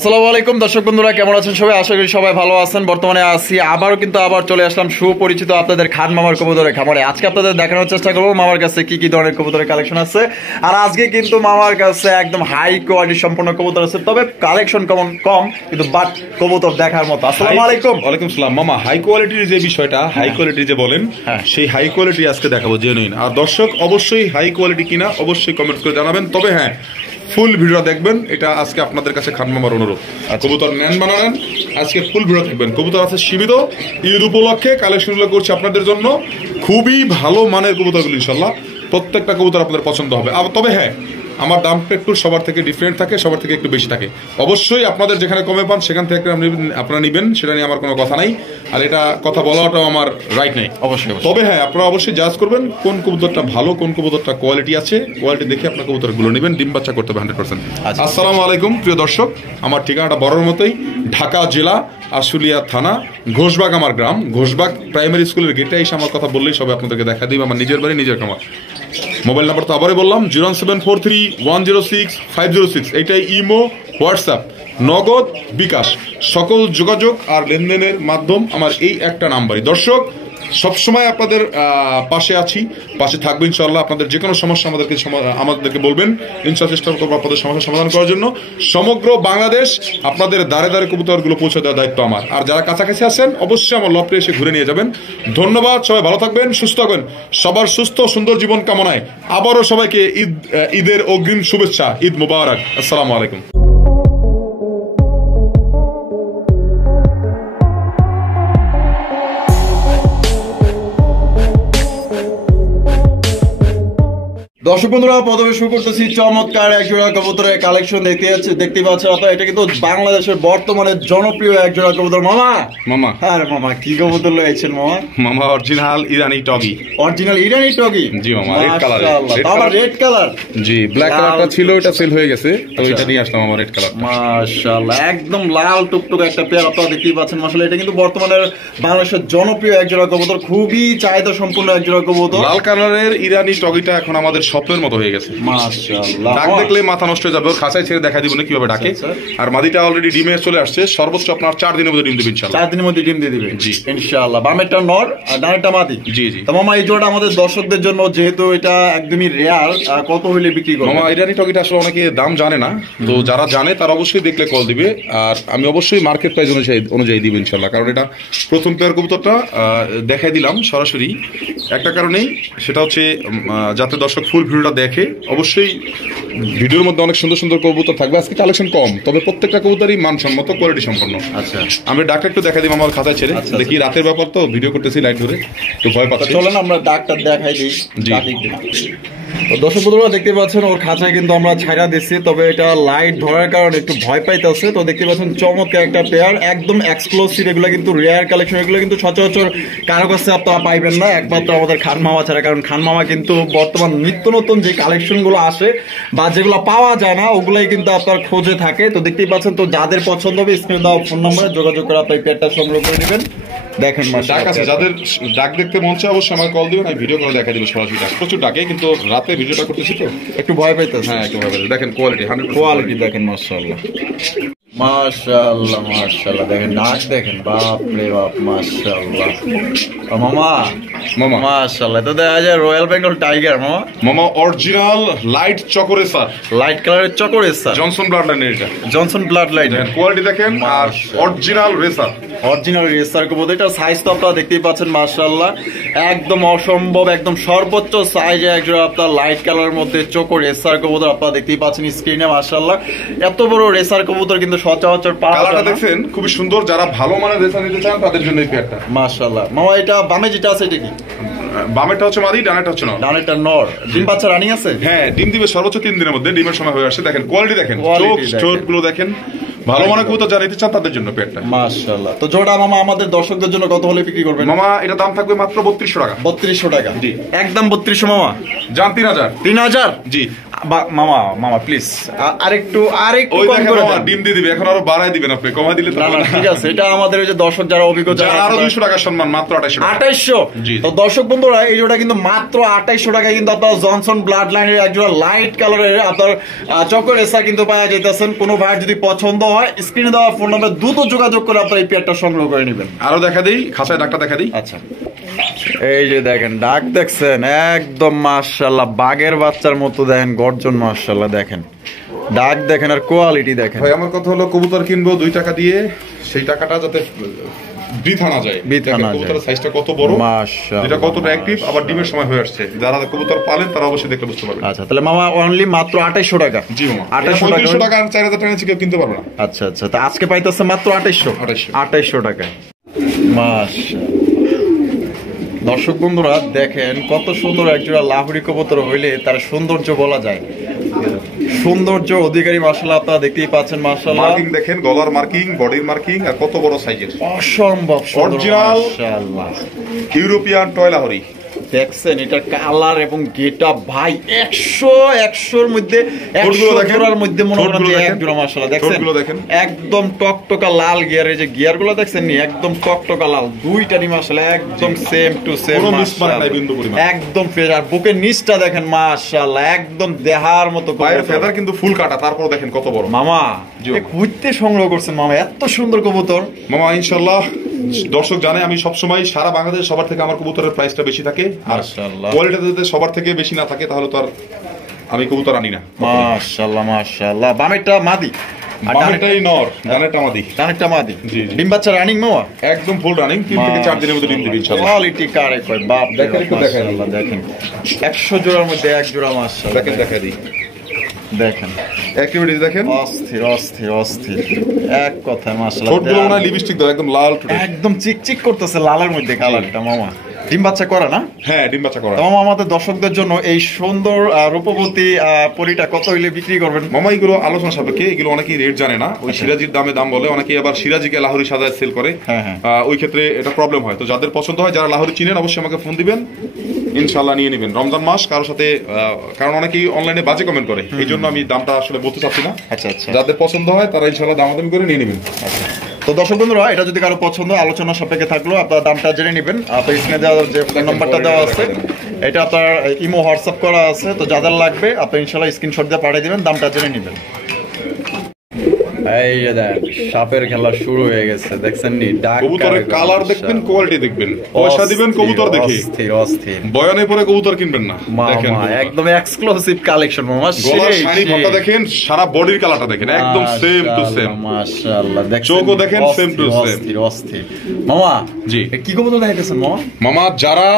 আসসালামু আলাইকুম দর্শক বন্ধুরা, কেমন আছেন সবাই? আশা করি সবাই ভালো আছেন। বর্তমানে আছি আবার চলে আসলাম সুপরিচিত আপনাদের খান মামার কবুতরের খামারে। আজকে আপনাদের দেখানোর চেষ্টা করবো মামার কাছে কি কি ধরনের কবুতরের কালেকশন আছে। আর আজকে কিন্তু মামার কাছে একদম হাই কোয়ালিটি সম্পন্ন কবুতর আছে, তবে কালেকশন কম কিন্তু বাট কবুতর দেখার মতো। আসসালামু আলাইকুম। ওয়ালাইকুম সালাম। মামা, হাই কোয়ালিটির যে বিষয়টা, হাই কোয়ালিটি যে বলেন, সেই হাই কোয়ালিটি আজকে দেখাবো জেনুইন। আর দর্শক অবশ্যই হাই কোয়ালিটি কিনা অবশ্যই কমেন্ট করে জানাবেন। তবে হ্যাঁ, ফুল ভিডিও দেখবেন, এটা আজকে আপনাদের কাছে খান মামার অনুরোধ। কবুতর নেন বানান, আজকে ফুল ভিডিও দেখবেন। কবুতর আছে সীমিত, ঈদ উপলক্ষে কালেকশনগুলো করছি আপনাদের জন্য। খুবই ভালো মানের কবুতরগুলো ইনশাল্লাহ, প্রত্যেকটা কবুতর আপনাদের পছন্দ হবে। তবে হ্যাঁ, আমার দামটা একটু সবার থেকে ডিফারেন্ট থাকে, সবার থেকে একটু বেশি থাকে। অবশ্যই আপনাদের যেখানে কমে পান সেখান থেকে আপনারা নেবেন, সেটা নিয়ে আমার কোনো কথা নাই। আর এটা কথা বলাটাও আমার রাইট নেই অবশ্যই। তবে হ্যাঁ, আপনারা অবশ্যই জাজ করবেন কোন কবুতরটা ভালো, কোন কবুতরটা কোয়ালিটি আছে। কোয়ালিটি দেখে আপনার কবুতরগুলো নেবেন, ডিম বাচ্চা করতে হবে 100%। আসসালামু আলাইকুম প্রিয় দর্শক, আমার ঠিকানাটা বড়র মতোই, ঢাকা জেলা, আশুলিয়া থানা, ঘোষবাগ আমার গ্রাম। ঘোষবাগ প্রাইমারি স্কুলের গেটে এসে আমার কথা বললেই সবাই আপনাদেরকে দেখা দিবে। আমার নিজের বাড়ি, নিজের খামার। মোবাইল নাম্বার তো আবারই বললাম, 07431065006। এইটাই ইমো, হোয়াটসঅ্যাপ, নগদ, বিকাশ, সকল যোগাযোগ আর লেনদেনের মাধ্যম আমার এই একটা নাম্বারই। দর্শক সবসময় আপনাদের পাশে আছি, পাশে থাকবেন ইনশাল্লাহ। আপনাদের যে কোনো সমস্যা আমাদেরকে বলবেন, ইনশাল্লাহ চেষ্টা করবো আপনাদের সমস্যার সমাধান করার জন্য। সমগ্র বাংলাদেশ আপনাদের দ্বারে দ্বারে কবুতরগুলো পৌঁছে দেওয়ার দায়িত্ব আমার। আর যারা কাছাকাছি আছেন অবশ্যই আমার লফটে এসে ঘুরে নিয়ে যাবেন। ধন্যবাদ, সবাই ভালো থাকবেন, সুস্থ থাকবেন। সবার সুস্থ সুন্দর জীবন কামনায় আবারও সবাইকে ঈদের অগ্রিম শুভেচ্ছা। ঈদ মুবারক। আসসালামু আলাইকুম। দর্শক বন্ধুরা, প্রথমে শুরু করতেছি চমৎকার একজোড়া কবুতরের কালেকশন দেখতে পাচ্ছেন আপনারা। এটা কিন্তু বাংলাদেশের বর্তমানে জনপ্রিয় একজোড়া কবুতর। মামা হ্যাঁ মামা, কি কবুতর লয়েছেন মামা? মামা অরিজিনাল ইরানি টগি। অরিজিনাল ইরানি টগি? জি মামা, রেড কালার। আবার রেড কালার? জি, ব্ল্যাক কালারটা ছিল, এটা সেল হয়ে গেছে, তো এটা নিয়ে আসলাম আমার রেড কালার। মাশাআল্লাহ, একদম লাল টুকটুক একটা পেয়ার আপনারা দেখতেই পাচ্ছেন। মাশাআল্লাহ, এটা কিন্তু বর্তমানে বাংলাদেশের জনপ্রিয় একজোড়া কবুতর, খুবই চাহিদা সম্পন্ন একজোড়া কবুতর। লাল কালারের ইরানি টগিটা এখন আমাদের স্বপ্নের মতো হয়ে গেছে। মাশাআল্লাহ, ডাক দেখলে মাথা নষ্ট হয়ে যাবে। ওর খাঁচায় ছেড়ে দেখা দিব না কিভাবে ডাকে। আর মাদিটা অলরেডি ডিমে চলে আসছে, সর্বোচ্চ আপনার 4 দিনের মধ্যে ডিম দিবেন ইনশাআল্লাহ। 4 দিনের মধ্যে ডিম দিয়ে দিবেন জি ইনশাআল্লাহ। বামেরটা নর আর ডানেরটা মাদি? জি জি। তো মামা, এই জোড়াটা আমাদের দর্শকদের জন্য, যেহেতু এটা একদমই রেয়ার, কত হইলে বিক্রি করবেন? মামা, ইরানি টগিটা আসলে অনেকে দাম জানে না, তো যারা জানে তারা অবশ্যই দেখলে কল দিবে। আর আমি অবশ্যই মার্কেট প্রাইস অনুযায়ী দিব ইনশাআল্লাহ। কারণ এটা প্রথম পেয়ার কবুতরটা দেখাই দিলাম সরাসরি একটা কারণেই, সেটা হচ্ছে যাতে দর্শক ফুল ভিডিওটা দেখে। অবশ্যই ভিডিওর মধ্যে অনেক সুন্দর সুন্দর কবুতর থাকবে। আজকে কালেকশন কম, তবে প্রত্যেকটা কবুতরই মানসম্মত, কোয়ালিটি সম্পন্ন। আচ্ছা, আমি ডাকটা একটু দেখা দিই আমার খাতায় ছেড়ে। দেখি রাতের ব্যাপার তো, ভিডিও করতেছি লাইট ধরে, তো ভয় পাচ্ছি। চলেন আমরা ডাকটা দেখাই দিই। দর্শক বন্ধুরা দেখতে পাচ্ছেন, ওর খাঁচায় কিন্তু আমরা ছাইরা দিচ্ছি, তবে এটা লাইট ধরার কারণে একটু ভয় পাইতেছে। তো দেখতে পাচ্ছেন চমৎকার একটা পেয়ার, একদম এক্সক্লুসিভ। এগুলো কিন্তু রেয়ার কালেকশন, এগুলো কিন্তু সচরাচর কারো কাছে আপনারা পাইবেন না, একমাত্র আমাদের খান মামা ছাড়া। কারণ খান মামা কিন্তু বর্তমান নিত্য নতুন যে কালেকশনগুলো আসে বা যেগুলো পাওয়া যায় না, ওগুলাই কিন্তু আপনার খোঁজে থাকে। তো দেখতেই পাচ্ছেন, তো যাদের পছন্দ হবে স্ক্রিনে দেওয়া ফোন নম্বরে যোগাযোগ করে আপনার পেয়ারটা সংগ্রহ করে নেবেন। দেখেন ডাক আছে, যাদের ডাক দেখতে মন চায় অবশ্যই আমার কল দিবেন, আমি ভিডিও করে দেখা দিব সরাসরি। ডাক প্রচুর ডাকে, কিন্তু রাতে ভিডিওটা করতেছি তো একটু ভয় পাইতেছে। হ্যাঁ, একটু ভয় পাইতেছে। দেখেন কোয়ালিটি, 100% কোয়ালিটি দেখেন। মাশাআল্লাহ মাশাআল্লাহ মাশাআল্লাহ, দেখেন ডাক দেখেন, বাপ রে বাপ, মাশাআল্লাহ। মামা মাশাআল্লাহ, তো দেখা যায় রয়্যাল বেঙ্গল টাইগার। মামা অরিজিনাল লাইট চকোরেসার, লাইট কালারের চকোরেসার, জনসন ব্লাড লাইন। এটা জনসন ব্লাড লাইন। কোয়ালিটি দেখেন, আর অরিজিনাল রেসার, অরিজিনাল রেসার কবুতর। এটা সাইজ তো আপনারা দেখতেই পাচ্ছেন, মাশাআল্লাহ একদম অসম্ভব, একদম সর্বোচ্চ সাইজে একজোড়া আপনার লাইট কালারের মধ্যে চোখো রেসার কবুতর আপনারা দেখতেই পাচ্ছেন স্ক্রিনে। মাশাআল্লাহ, এত বড় রেসার কবুতর কিন্তু সচরাচর পাওয়া যায় না। দেখছেন খুবই সুন্দর, যারা ভালো মানের রেসার নিতে চান তাদের জন্য এই পেয়ারটা। মাশাআল্লাহ মামা, এটা বামে যেটা আছে এটা কি? বামেরটা হচ্ছে মাদি, ডানেরটা হচ্ছে নর। ডানেরটা নর। ডিম বাচ্চা রানিং আছে? হ্যাঁ, ডিম দিবে সর্বোচ্চ 3 দিনের মধ্যে, ডিমের সময় হয়ে আসছে। দেখেন কোয়ালিটি দেখেন, চোখ গুলো দেখেন, ভালো মানের কবুতর যারা নিতে চান তাদের জন্য পেয়ারটা। মাশাআল্লাহ। তো জোড়া মামা আমাদের দর্শকদের জন্য কত হলে বিক্রি করবেন? মামা, এটা দাম থাকবে মাত্র 3200 টাকা। 3200 টাকা? জি, একদম 3200 মামা। জান 3000। 3000? জি। মামা প্লিজ আরেকটু ওই কম দেখেন করে মামা দেন। ডিম দিয়ে দিবে, এখন আরো বাড়ায় দিবেন আপনি, কমাই দিলে তো না, হবে না, না। ঠিক আছে, এটা আমাদের ওই যে দর্শক যারা অভিজ্ঞ যারা আরো আছে, 200 টাকা সম্মান, মাত্র 2800 টাকা। 2800। জি। তো দর্শক বন্ধুরা এই জোড়া কিন্তু মাত্র 2800 টাকায় কিন্তু আপনার জনসন ব্লাড লাইনের একজোড়া লাইট কালারের আপনার চকর রেসার কিন্তু পাওয়া যাইতেছেন। কোনো ভাইয়ের যদি পছন্দ হয় স্ক্রিনে দেওয়া ফোন নাম্বার দ্রুত যোগাযোগ করে আপনার এই পেয়ারটা সংগ্রহ করে নেবেন। আরো দেখা দেই, খাঁচায় ডাকটা দেখা দেই। আচ্ছা, এই যে দেখেন ডাক দেখছেন, একদম মাশাআল্লাহ বাঘের বাচ্চার মতো দেখেন গর্জন, মাশাআল্লাহ দেখেন ডাক দেখেন আর কোয়ালিটি দেখেন। ভাই আমার কথা হলো কবুতর কিনবো 2 টাকা দিয়ে, সেই টাকাটা যাতে বৃথা না যায়। বৃথা না যায়। কবুতরের সাইজটা কত বড়, মাশাআল্লাহ, এটা কতটা অ্যাক্টিভ, আবার ডিমের সময় হয়ে আসছে। যারা কবুতর পালেন তারা অবশ্যই দেখলে বুঝতে পারবেন। আচ্ছা, তাহলে মামা অনলি মাত্র 2800 টাকা। জি মামা, 2800 টাকা আর 4000 টাকা নিচে কেউ কিনতে পারবে না। আচ্ছা আচ্ছা, তা আজকে পাইতেছে মাত্র 2800 টাকায়। মাশাআল্লাহ। দর্শক বন্ধুরা দেখেন কত সুন্দর একজোড়া লাহোরি কবুতর হইলে তার সৌন্দর্য বলা যায়। সৌন্দর্য অধিকারী মাশাআল্লাহ আপনারা দেখতেই পাচ্ছেন, মাশাআল্লাহ মার্কিং দেখেন, গলার মার্কিং, বডির মার্কিং, আর কত বড় সাইজের, অসম্ভব সুন্দর Original মাশাআল্লাহ। European toy Lahori. দেখছেন এটা কালার এবং গেটআপ ভাই 100 মধ্যে 100 দেখেন, জোড়ার মধ্যে মনে করেন ঠোঁটগুলো যে দেখেন, এক জোড়া মাশাআল্লাহ দেখছেন ঠোঁটগুলো দেখেন। একদম টকটকা লাল গিয়ারের যে গিয়ারগুলো দেখছেন নি একদম টকটকা লাল, দুইটারই মাশাআল্লাহ একদম সেম টু সেম, কোনো মিসমার্ক নাই বিন্দু পরিমাণ। একদম ফ্রেশ। আর বুকের নিচটা দেখেন মাশাআল্লাহ একদম দেহার মতো পায়ের কবুতর। ফেদার কিন্তু ফুল কাটা, তারপর দেখেন কত বড়। মামা জি। ঘুরতে সংগ্রহ করছেন মামা এত সুন্দর কবুতর। মামা ইনশাআল্লাহ দর্শক জানে আমি সবসময় সারা বাংলাদেশ সবার থেকে আমার কবুতরের প্রাইসটা বেশি থাকে, আর মাশাআল্লাহ। কোয়ালিটিটা যদি সবার থেকে বেশি না থাকে তাহলে তো আর আমি কবুতর আনি না। মাশাআল্লাহ মাশাআল্লাহ। বামেরটা মাদি আর বামেরটাই নর, ডানেরটা মাদি। ডানেরটা মাদি। জি, জি। ডিম বাচ্চা রানিং মামা একদম ফুল রানিং, 3 থেকে 4 দিনের মধ্যে ডিম দিবে ইনশাআল্লাহ। কোয়ালিটি কারে কয় বাপ রে দেখেন, বাপ, একটু দেখেন। মাশাআল্লাহ দেখেন 100 জোড়ার মধ্যে এক জোড়া মাশাআল্লাহ দেখেন, দেখা দিই দেখেন অ্যাক্টিভিটি দেখেন, অস্থির অস্থির অস্থির এক কথায় মাশাআল্লাহ। ঠোঁটগুলো না লিপস্টিক দাও, একদম লাল ঠোঁট। একদম চিকচিক করতেছে লালের মধ্যে কালারটা মামা। ডিম বাচ্চা করা না? হ্যাঁ, ডিম বাচ্চা করা। তো মামা আমাদের দর্শকদের জন্য এই সুন্দর রূপবতী পরিটা কত হইলে বিক্রি করবেন? মামা এগুলো আলোচনা সাপেক্ষে, এগুলো অনেকেই রেট জানে না, ওই সিরাজির দামে দাম বলে, অনেকেই আবার সিরাজিকে লাহোরি সাজায় সেল করে। হ্যাঁ, হ্যাঁ। ওই ক্ষেত্রে এটা প্রবলেম হয়। তো যাদের পছন্দ হয়, যারা লাহোরি চিনেন অবশ্যই আমাকে ফোন দিবেন, ইনশাআল্লাহ নিয়ে নেবেন। রমজান মাস কারোর সাথে, কারণ অনেকেই অনলাইনে বাজে কমেন্ট করে, এই জন্য আমি দামটা আসলে বলতে চাচ্ছি না। আচ্ছা আচ্ছা। যাদের পছন্দ হয় তারা ইনশাআল্লাহ দামাদামি করে নিয়ে নেবেন। তো দর্শক বন্ধুরা এটা যদি কারো পছন্দ আলোচনা সাপেক্ষে থাকলো আপনার দামটা জেনে নেবেন। আপনার স্ক্রিনে দেওয়া যে ফোন নাম্বারটা দেওয়া আছে এটা আপনার ইমো হোয়াটসঅ্যাপ করা আছে, তো যাদের লাগবে আপনি ইনশাআল্লাহ স্ক্রিনশট দিয়ে পাঠিয়ে দিবেন, দামটা জেনে নেবেন। এই যে দেখ সাপের খেলা শুরু হয়ে গেছে, দেখছেন নি? ডাক কবুতরের কালার দেখবেন, কোয়ালিটি দেখবেন, পয়সা দিবেন কবুতর দেখে, অস্থির অস্থির। বয়ানে পরে কবুতর কিনবেন না। দেখেন মামা একদম এক্সক্লুসিভ কালেকশন মামা। গলার শাড়ি ভটা দেখেন, সারা বডির কালারটা দেখেন, একদম সেম টু সেম। মাশাআল্লাহ দেখেন, চোখও দেখেন সেম টু সেম। অস্থির অস্থির। মামা জি। কি কবুতর দেখাইতেছেন মামা? মামা যারা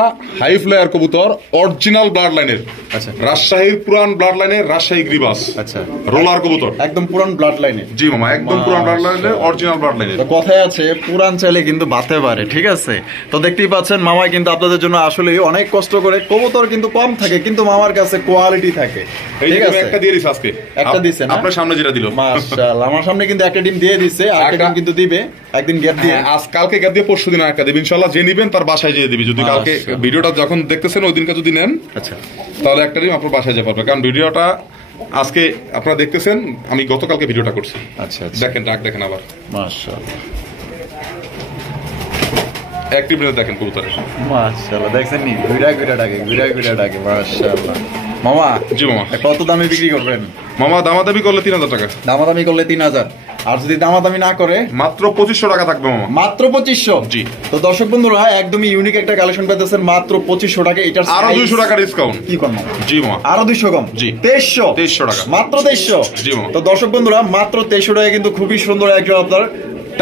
হাই ফ্লায়ার কবুতর, অরিজিনাল ব্লাড লাইনের, আচ্ছা রাজশাহীর পুরান ব্লাড লাইনের, রাজশাহী গ্রিবাস, আচ্ছা, রোলার কবুতর। একদম পুরান ব্লাড লাইনে। জি মামা, একদম পুরান ব্লাড লাইনের, অরিজিনাল ব্লাড লাইনের। তো কথায় আছে পুরান চাইলে কিন্তু বাতে পারে, ঠিক আছে? তো দেখতেই পাচ্ছেন মামা কিন্তু আপনাদের জন্য আসলে অনেক কষ্ট করে, কবুতর কিন্তু কম থাকে কিন্তু মামার কাছে কোয়ালিটি থাকে, এই ঠিক যে আছে? একটা দিয়ে দিছে আজকে, একটা দিছে না? আপনার সামনে যেটা দিল। মাশাআল্লাহ, আমার সামনে কিন্তু একটা ডিম দিয়ে দিছে, আর একটা ডিম কিন্তু দিবে একদিন গ্যাপ দিয়ে। হ্যাঁ, আজ কালকে গ্যাপ দিয়ে পরশু দিন একটা দেবে ইনশাআল্লাহ। যে নিবেন তার বাসায় যেয়ে দিবি, যদি কালকে মাশাআল্লাহ। ভিডিওটা যখন দেখতেছেন ওই দিনকে যদি নেন আচ্ছা তাহলে একটা ডিম আপনার বাসায় যেতে পারবে, কারণ ভিডিওটা আজকে আপনারা দেখতেছেন, আমি গতকালকে ভিডিওটা করছি। আচ্ছা আচ্ছা, দেখেন ডাক দেখেন, আবার মাশাআল্লাহ অ্যাক্টিভিটি দেখেন কবুতরের। মাশাআল্লাহ দেখছেন নি? ঘুরা ঘুরা ডাকে মাশাআল্লাহ। মামা জি মামা। কত দামে বিক্রি করবেন? মামা দামাদামি করলে 3000 টাকা, দামাদামি করলে 3000, আর যদি দামাদামি না করে মাত্র 2500 টাকা থাকবে মামা। মাত্র 2500। জি। তো দর্শক বন্ধুরা একদমই ইউনিক একটা কালেকশন পেতেছেন মাত্র 2500 টাকা। এটার আরো size- 200 টাকা ডিসকাউন্ট। কি করবো? জি মামা। আরো 200 কম? জি। 2300 2300 টাকা। মাত্র 2300। জি মামা। তো দর্শক বন্ধুরা মাত্র 2300 টাকা কিন্তু খুবই সুন্দর একজন আপনার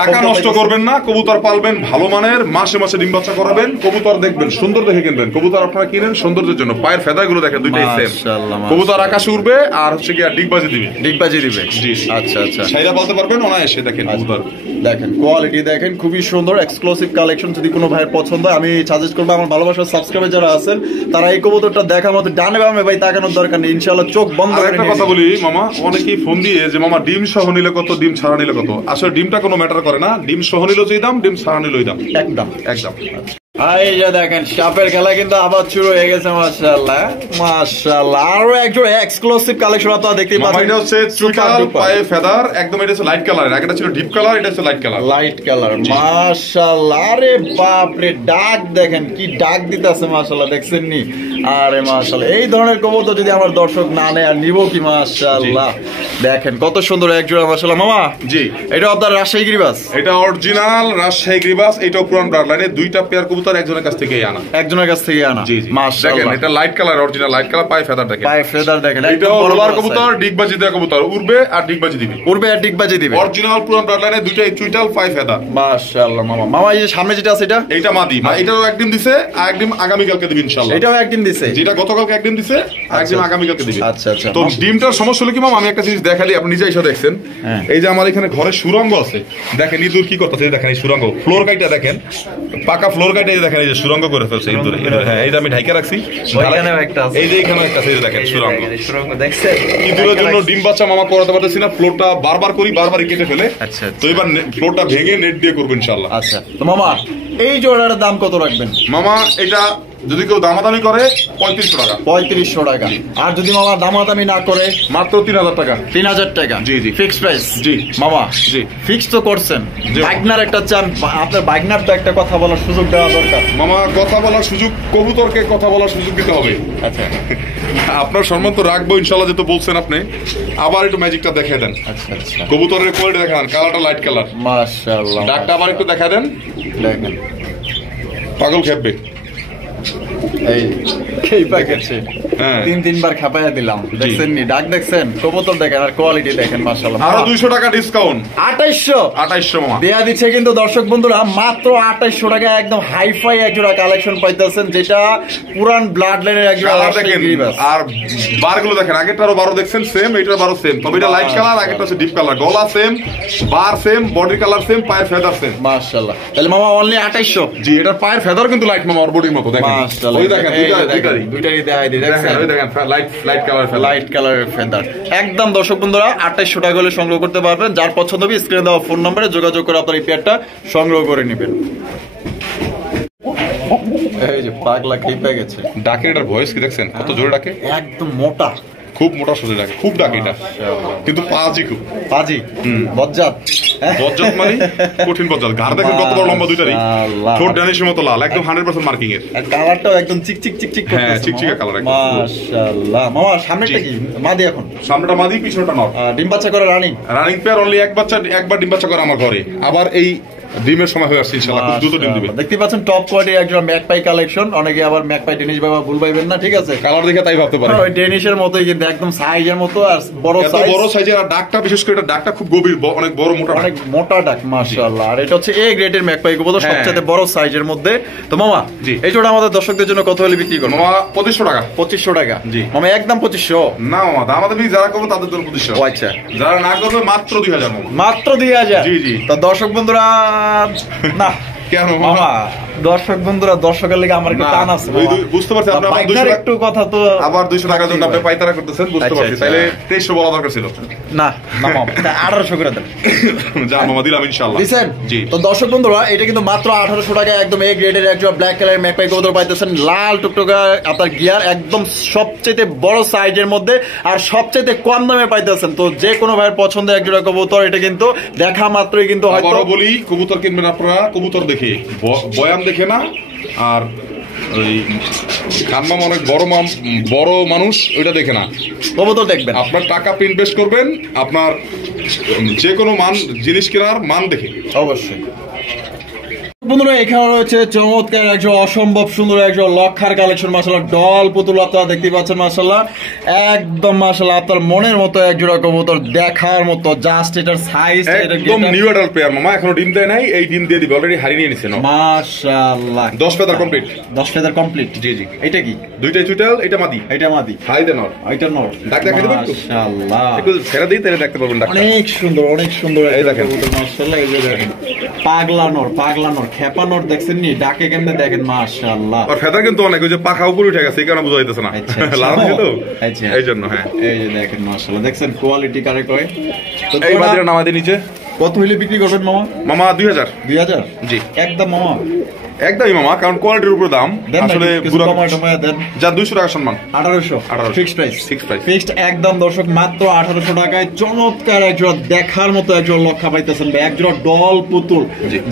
টাকা নষ্ট করবেন না, কবুতর পালবেন ভালো মানের, মাসে মাসে ডিম বাচ্চা করাবেন, কবুতর দেখবেন সুন্দর দেখে কিনবেন। কবুতর আপনারা কিনেন সৌন্দর্যের জন্য, পায়ের ফেদাগুলো দেখেন দুইটাই সেম। মাশাআল্লাহ, কবুতর আকাশে উঠবে আর হচ্ছে কি ডিগবাজি দিবে, ডিগবাজি দিবে। জি। আচ্ছা আচ্ছা, সাইরা বলতে পারবেন অনায়াসে। দেখেন কবুতর দেখেন কোয়ালিটি দেখেন, খুবই সুন্দর এক্সক্লুসিভ কালেকশন। যদি কোনো ভাইয়ের পছন্দ হয় আমি সাজেস্ট করবো আমার ভালোবাসার সাবস্ক্রাইবার যারা আছেন তারা এই কবুতরটা দেখার মতো ডানে বামে ভাই তাকানোর দরকার নেই, ইনশাআল্লাহ চোখ বন্ধ আর করে একটা নিয়ে কথা নিন। বলি মামা, অনেকেই ফোন দিয়ে যে মামা ডিম সহ নিলে কত, ডিম ছাড়া নিলে কত। আসলে ডিমটা কোনো ম্যাটার করে না, ডিম সহ নিলেও যেই দাম, ডিম ছাড়া নিলেও দাম একদম একদম। এই যে দেখেন সাপের খেলা কিন্তু আবার শুরু হয়ে গেছে মাশাআল্লাহ মাশাআল্লাহ। আরো একজন এক্সক্লুসিভ কালেকশন আপনারা দেখতে পাচ্ছেন। এটা হচ্ছে চুইটাল পায়ে ফেদার, একদম এটা হচ্ছে লাইট কালার, আগেটা ছিল ডিপ কালার, এটা হচ্ছে লাইট কালার। লাইট কালার মাশাআল্লাহ। আরে বাপ রে, ডাক দেখেন কি ডাক দিতেছে মাশাআল্লাহ, দেখছেন নি? আরে মাশাআল্লাহ, এই ধরনের কবুতর যদি আমার দর্শক না নেয় আর নিব কি মাশাআল্লাহ। দেখেন কত সুন্দর এক জোড়া মাশাআল্লাহ। মামা জি, এটা আপনার রাজশাহী গিরিবাস? এটা অরিজিনাল রাজশাহী গিরিবাস, এটাও পুরান ব্লাড লাইনে, দুইটা পেয়ার কবুতর একজনের কাছ থেকে আনা। একজনের কাছ থেকে আনা। জি জি, দেখেন মাশাআল্লাহ। এটা light colour, original light colour, পায়ে ফেদার দেখেন, পায়ে ফেদার দেখেন, এটা একদম বড় বড়বার বড় কবুতর, size। ডিগবাজি দেওয়া কবুতর, উড়বে আর ডিগবাজি দিবে, উড়বে আর ডিগবাজি দিবে। অরিজিনাল পুরান ব্লাড লাইনে দুইটাই চুইটাল পায়ে ফেদার। মাশাআল্লাহ মামা। মামা এই যে সামনে যেটা আছে এটা? এইটা মাদি, এটাও একদিন দিছে, আর একদিন আগামীকালকে দিবে ইনশাআল্লাহ। এটাও একদিন দিছে? যেটা গতকালকে একদিন দিছে, আর একদিন আগামীকালকে দিবে। আচ্ছা আচ্ছা। তো ডিমটার সমস্যা হলো কি মামা, আমি একটা জিনিস দেখালি, আপনি নিজে এসে দেখছেন। এই যে আমার এখানে ঘরে সুরঙ্গ আছে, দেখেন ইঁদুর কি করতেছে, দেখেন এই সুরঙ্গ, ফ্লোর কাইটা দেখেন, পাকা ফ্লোর কাইটা, এই দেখেন এই যে সুরঙ্গ করে ফেলছে ইঁদুরে। হ্যাঁ, এই যে আমি ঢাইকা রাখছি, ওইখানেও একটা আছে। এই যে এখানেও একটা আছে, এই যে দেখেন সুরঙ্গ। সুরঙ্গ দেখছেন? ইঁদুরের জন্য ডিম বাচ্চা মামা করাতে পারতেছি না, ফ্লোরটা বারবার করি, বারবার কেটে ফেলে। আচ্ছা তো এবার ফ্লোরটা ভেঙে নেট দিয়ে করবো ইনশাআল্লাহ। আচ্ছা। তো মামা এই জোড়াটার দাম কত রাখবেন? মামা এটা যদি কেউ দামাদামি করে 3500 টাকা। 3500 টাকা। আর যদি মামা দামাদামি না করে? মাত্র 3000 টাকা। 3000 টাকা? জি জি, ফিক্স প্রাইস? জি মামা জি, ফিক্স তো করছেন। জি। বাইকনার একটা চান, আপনার বাইকনার তো একটা কথা বলার সুযোগ দেওয়া দরকার। মামা কথা বলার সুযোগ, কবুতরকে কথা বলার সুযোগ দিতে হবে। আচ্ছা আপনার সম্মান তো রাখবো ইনশাআল্লাহ, যেহেতু বলছেন আপনি। আবার একটু ম্যাজিকটা দেখাই দেন, আচ্ছা আচ্ছা। কবুতরের কোয়ালিটি দেখান, কালারটা লাইট কালার, মাশাআল্লাহ। ডাকটা আবার একটু দেখা দেন, দেখেন পাগল খেপবে। এই এই প্যাকেটে হ্যাঁ। 3-3 খাপায়া দিলাম, দেখছেন নি? ডাক দেখছেন, কবুতর দেখেন আর কোয়ালিটি দেখেন মাশাআল্লাহ। আরো 200 টাকা ডিসকাউন্ট, 2800 মামা দেয়া দিচ্ছে কিন্তু দর্শক বন্ধুরা, মাত্র 2800 টাকা একদম হাইফাই একজোড়া কালেকশন পাইতেছেন, যেটা পুরান ব্লাড লাইনের একজোড়া কালার রাজশাহী দেখেন, গিরিবাস। আর বারগুলো দেখেন, আগেরটারও বারো দেখছেন সেম, এইটার বারো সেম, তবে এটা লাইট কালার, আগেরটা হচ্ছে ডিপ কালার। গলা সেম, বার সেম, বডি কালার সেম, পায়ের ফেদার সেম। মাশাআল্লাহ। তাহলে মামা অনলি 2800? জি, এটার পায়ের ফেদার কিন্তু লাইট মামা, ওর বডির মতো দেখেন। মাশাআল্লাহ। ওই দেখেন, দুইটারই দুইটারই দেখাই দিই, দেখেন, দেখছেন? ওই দেখেন লাইট কালার ফেদার। লাইট কালারের ফেদার একদম। দর্শক বন্ধুরা 2800 টাকা হলে সংগ্রহ করতে পারবেন। যার পছন্দ হবে স্ক্রিনে দেওয়া ফোন নম্বরে যোগাযোগ করে আপনার এই পেয়ারটা সংগ্রহ করে নেবেন। এই যে পাগলা খেপে গেছে। ডাকে, এটার ভয়েস কি দেখছেন, কত জোরে ডাকে, একদম মোটা, খুব মোটা সুরে ডাকে, খুব ডাকে এটা, কিন্তু পাজি খুব পাজি বজ্জাত। বজ্জাত মানে কঠিন বজ্জাত। ঘাড় দেখেন কত বড় লম্বা, দুইটারই মাশাআল্লাহ। ঠোঁট ড্যানিশের মতো লাল, একদম 100% মার্কিং এর। আর কালারটাও একদম চিকচিক চিকচিক করতেছে। হ্যাঁ, চিকচিকা কালার একদম। মাশাআল্লাহ। মামা সামনেটা কি মাদি এখন? সামনেটা মাদি, পিছনেটা নর। ডিম বাচ্চা করে রানিং? রানিং পেয়ার, অনলি একবার ডিম বাচ্চা করে আমার ঘরে। আবার এই ডিমের সময় হয়ে আসছে ইনশাআল্লাহ, খুব দ্রুত ডিম দিবে। দেখতে পাচ্ছেন টপ কোয়ালিটির একজন ম্যাকপাই কালেকশন। অনেকে আবার ম্যাকপাই ডেনিশ বাবা ভুল পাইবেন না, ঠিক আছে? কালার দেখে তাই ভাবতে পারে, ওই ডেনিশের মতোই কিন্তু একদম সাইজের মতো, আর বড় এত সাইজ, বড় সাইজের। আর ডাকটা বিশেষ করে, এটা ডাকটা খুব গভীর, অনেক বড় মোটা ডাক। অনেক মোটা ডাক মাশাআল্লাহ। আর এটা হচ্ছে এ গ্রেডের ম্যাকপাই কবুতর, হ্যাঁ। সবচেয়ে বড় সাইজের মধ্যে। তো মামা জি, এই জোড়া আমাদের দর্শকদের জন্য কত হলে বিক্রি করবো? মামা 2500 টাকা। 2500 টাকা? জি মামা একদম 2500? না মামা, আমাদের যারা করবে তাদের জন্য 2500। ও আচ্ছা, যারা না করবে মাত্র 2000 মামা। মাত্র 2000? জি জি। তো দর্শক বন্ধুরা, না কেন মামা, দর্শক বন্ধুরা, দর্শকের লেগে আমার একটু টান আছে। বুঝতে পারছি, আপনি আমার 200 একটু কথা তো আবার 200 টাকার জন্য আপনি পাইতারা করতেছেন, বুঝতে পারছি। আচ্ছা। তাইলে 2300 বলা দরকার ছিল। না না মামা, 1800 করে দেন। যা মামা, দিলাম ইনশাআল্লাহ। দিছেন? জি। তো দর্শক বন্ধুরা, এটা কিন্তু মাত্র 1800 টাকা একদম এ গ্রেডের একজন ব্ল্যাক কালার ম্যাকপাই কবুতর পাইতেছেন, লাল টুকটুকা আপনার গিয়ার, একদম সবচেয়ে বড় সাইজের মধ্যে, আর সবচেয়ে কম দামে পাইতেছেন। তো যে কোনো ভাইয়ের পছন্দের একজোড়া কবুতর, এটা কিন্তু দেখা মাত্রই কিন্তু হয়তো আবারও বলি, কবুতর কিনবেন আপনারা কবুতর দেখে, বয়ান দেখে না। আর ওই খানমাম অনেক বড় মানুষ, ওইটা দেখে না, কবুতর দেখবেন। আপনার টাকা ইনভেস্ট করবেন আপনার যে কোনো জিনিস কেনার মান দেখে অবশ্যই। বন্ধুরা এখানে রয়েছে চমৎকার একজন অসম্ভব সুন্দর একজন লক্ষার কালেকশন, মাশাআল্লাহ। ডল পুতুল আপনারা দেখতে পাচ্ছেন, মাশাআল্লাহ একদম মাশাআল্লাহ আপনার মনের মতো একজোড়া কবুতর, দেখার মতো। জাস্ট এটার সাইজ একদম নিউ অ্যাডাল্ট পেয়ার মামা, এখনো ডিম দেয় নাই, এই ডিম দিয়ে দিবে, অলরেডি হারিয়ে নিয়ে নিছে। মাশাআল্লাহ 10 ফেদার কমপ্লিট। 10 feather complete? জি জি। এটা কি? দুইটাই চুইটাল, এটা মাদি। এটা মাদি? হাই দেন আর এটা নর? ডাক দেখাই দিবেন তো? মাশাআল্লাহ একটু ছেড়ে দিই, তাহলে দেখতে পারবেন ডাকটা। অনেক সুন্দর, অনেক সুন্দর। এই দেখেন মাশাআল্লাহ, এই যে দেখেন পাগলা নর, খেপা নর, দেখছেন নি? ডাকে কেমনে দেখেন, মাশাআল্লাহ। আর ফেদার কিন্তু অনেক, ওই যে পাখা উপরে উঠে গেছে, এই কারণে বোঝা যাইতেছে না, লাল আছে তো, এই জন্য। হ্যাঁ, এই যে দেখেন মাশাআল্লাহ, দেখছেন কোয়ালিটি কারে কয়। তো এই বাজিরা নামাই দিয়ে নিচে। কত হইলে বিক্রি করবেন মামা? মামা 2000। 2000 জি একদম মামা। একদমই মামা, কারণ কোয়ালিটির উপর দাম আসলে দেন যা 200 টাকা সম্মান। 1800 ফিক্সড প্রাইস। ফিক্সড একদম দর্শক, মাত্র 1800 টাকায় চমৎকার একজোড়া দেখার মতো একজোড়া লক্ষা পাইতেছেন ভাই, একজোড়া ডল পুতুল।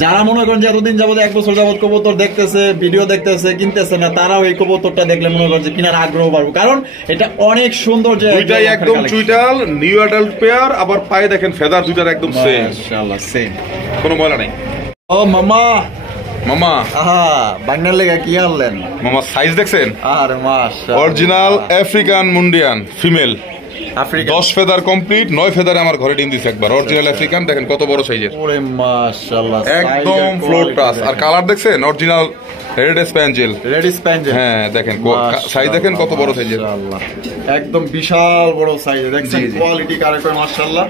যারা মনে করেন যে এতদিন যাবত 1 বছর যাবত কবুতর দেখতেছে, ভিডিও দেখতেছে, কিনতেছে না, তারাও এই কবুতরটা দেখলে মনে করেন যে কেনার আগ্রহ বাড়বে, কারণ এটা অনেক সুন্দর। যে দুইটাই একদম চুইটাল, নিউ অ্যাডাল্ট পেয়ার, আবার পায়ে দেখেন ফেদার দুইটার একদম সেম, মাশাআল্লাহ সেম, কোনো ময়লা নাই। ও মামা, মামা আহা বাগনার লেগা কি আনলেন মামা? সাইজ দেখছেন? আরে মাশাআল্লাহ, অরিজিনাল আফ্রিকান মুন্ডিয়ান ফিমেল, আফ্রিকা 10 ফেদার কমপ্লিট, 9 ফেদারে আমার ঘরে ডিম দিছে একবার। অরিজিনাল আফ্রিকান, দেখেন কত বড় সাইজের, ওরে মাশাআল্লাহ, একদম ফ্লোর টাচ। আর কালার দেখছেন? Original red spangle. Red spangle, হ্যাঁ দেখেন সাইজ, দেখেন কত বড় সাইজের, মাশাআল্লাহ একদম বিশাল বড় সাইজ। দেখছেন কোয়ালিটি কারেক্ট মাশাআল্লাহ,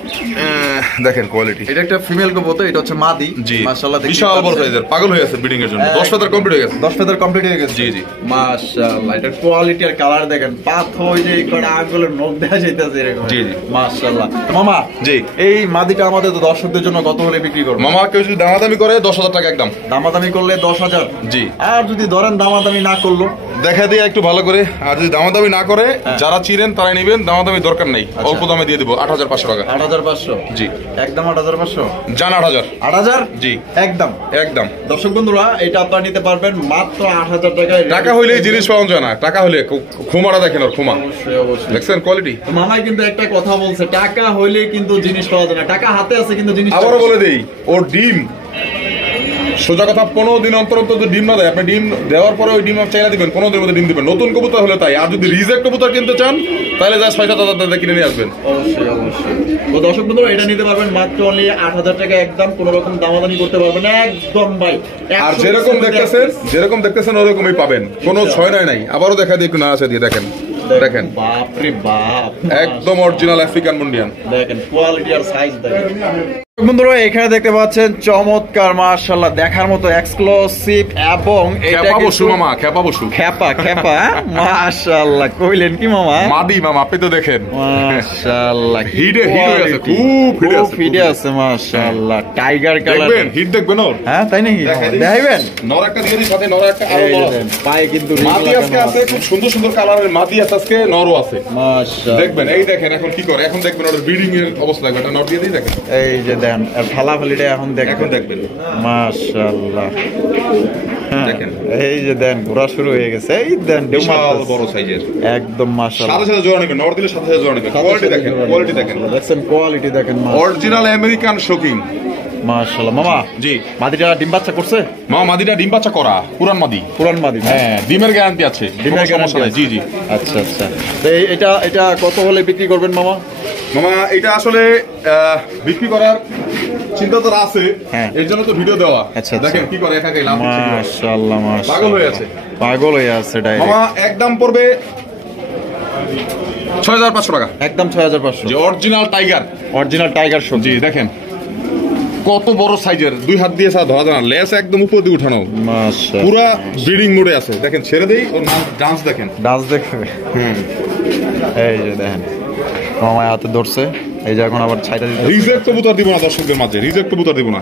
দেখেন কোয়ালিটি। এটা একটা ফিমেল কবুতর, এটা হচ্ছে মাদি। জি মাশাআল্লাহ, বিশাল বড় সাইজের, পাগল হয়ে আছে ব্রিডিং এর জন্য। 10 ফেদার কমপ্লিট হয়ে গেছে, 10 ফেদার কমপ্লিট হয়ে গেছে। জি জি মাশাআল্লাহ, এটা কোয়ালিটি আর কালার দেখেন, পাথর ওই যে কটা আঙ্গুলের নখ দেখা যাইতেছে এরকম। জি জি মাশাআল্লাহ। তো মামা, জি এই মাদিটা আমাদের তো দর্শকদের জন্য কত হলে বিক্রি করব? মামা কেউ যদি দামাদামি করে 10,000 টাকা একদম। দামাদামি করলে 10,000? জি। আর যদি ধরেন দামাদামি না করলো? দেখা দিয়ে একটু ভালো করে। আর যদি দামাদামি না করে, যারা চিনেন তারাই নেবেন, দামাদামি দরকার নেই, অল্প দামে দিয়ে দিব 8,500 টাকা। 8,500? জি একদম 8,500? জান 8,000। 8,000? জি একদম একদম। দর্শক বন্ধুরা, এটা আপনারা নিতে পারবেন মাত্র 8,000 টাকায়। টাকা হইলেই জিনিস পাওয়া যায় না, টাকা হলে খুমাটা দেখেন, ওর খুমা অবশ্যই অবশ্যই দেখছেন কোয়ালিটি। তো মামাই কিন্তু একটা কথা বলছে, টাকা হইলে কিন্তু জিনিস পাওয়া যায় না, টাকা হাতে আছে কিন্তু জিনিস। আবারও বলে দেই, ওর ডিম সোজা কথা 15 দিন অন্তর অন্তর ডিম না দেয়, আপনি ডিম দেওয়ার পরে ওই ডিম চাইলে দিবেন, 15 দিনের মধ্যে ডিম দিবেন। নতুন কবুতর হলে তাই, আর যদি রিজেক্ট কবুতর কিনতে চান তাহলে যা 6-7 হাজার কিনে নিয়ে আসবেন। অবশ্যই অবশ্যই। তো দর্শক বন্ধুরা, এটা নিতে পারবেন মাত্র অনলি 8,000 টাকা একদম, কোনো রকম দামাদামি করতে পারবেন না একদম ভাই। আর যেরকম দেখতেছেন ওরকমই পাবেন, কোনো ছয় নাই। আবারও দেখা দিয়ে একটু না আছে দিয়ে দেখেন, দেখেন বাপ রে বাপ, একদম অরিজিনাল আফ্রিকান মুন্ডিয়ান, দেখেন কোয়ালিটি আর সাইজ দেখেন। বন্ধুরা এখানে দেখতে পাচ্ছেন চমৎকার মাশাআল্লাহ দেখার মতো এক্সক্লুসিভ, এবং এটা খেপা বসু মামা, খেপা বসু, খেপা মাশাআল্লাহ। কইলেন কি মামা? মাদি মামা, আপনি তো দেখেন মাশাআল্লাহ, হিটে আছে, খুব হিটে আছে মাশাআল্লাহ। টাইগার কালার দেখবেন, হিট দেখবেন ওর। হ্যাঁ তাই নাকি? দেখাইবেন? নর একটা দিয়ে দিই সাথে, নর একটা আরো বড় আছে পায়ে কিন্তু মাদি আজকে আছে, খুব সুন্দর সুন্দর কালারের মাদি আছে আজকে, নরও আছে মাশাআল্লাহ। দেখবেন, এই দেখেন এখন কি করে, এখন দেখবেন ওর ব্রিডিং এর অবস্থা, দেখবেন এটা নর দিয়ে দিই, দেখেন এই যে দেন ফালাফালিটা এখন দেখবেন মাশাআল্লাহ। দেখেন এই যে দেন ঘোরা শুরু হয়ে গেছে, এই দেন বিশাল বড় সাইজের একদম মাশাআল্লাহ। সাথে সাথে জোড়া নেবেন, নর দিলে সাথে সাথে জোড়া নেবেন। কোয়ালিটি দেখেন, কোয়ালিটি দেখেন, দেখেন কোয়ালিটি দেখেন, অরিজিনাল আমেরিকান শোকিং মাশাআল্লাহ। মামা জি, মাদিটা ডিম বাচ্চা করছে? মামা মাদিটা ডিম বাচ্চা করা, পুরান মাদি, হ্যাঁ ডিমের গ্যারান্টি আছে, ডিমের গ্যারান্টি আছে। জি জি। আচ্ছা আচ্ছা, তো এটা কত হলে বিক্রি করবেন মামা? মামা এটা আসলে বিক্রি করার চিন্তা তো আছে, এর জন্য তো ভিডিও দেওয়া। আচ্ছা দেখেন কি করে, এটাকে লাভ মাশাআল্লাহ মাশাআল্লাহ, পাগল হয়ে আছে ডাইরেক্ট। মামা একদম পড়বে 6,500 টাকা, একদম 6,500। যে অরিজিনাল টাইগার শো। জি দেখেন কত বড় সাইজের, 2 হাত দিয়ে ধরা যায় না, লেস একদম উপর দিয়ে উঠানো, মাশাআল্লাহ পুরা ব্রিডিং মোডে আছে। দেখেন ছেড়ে দেই, ওর ডান্স দেখেন, ডান্স দেখবে। এই যে দেখেন মামা হাতে ধরছে, এই যে এখন আবার ছাইটা দিতে। রিজেক্ট কবুতর দিব না দর্শকদের মাঝে, রিজেক্ট কবুতর দিব না।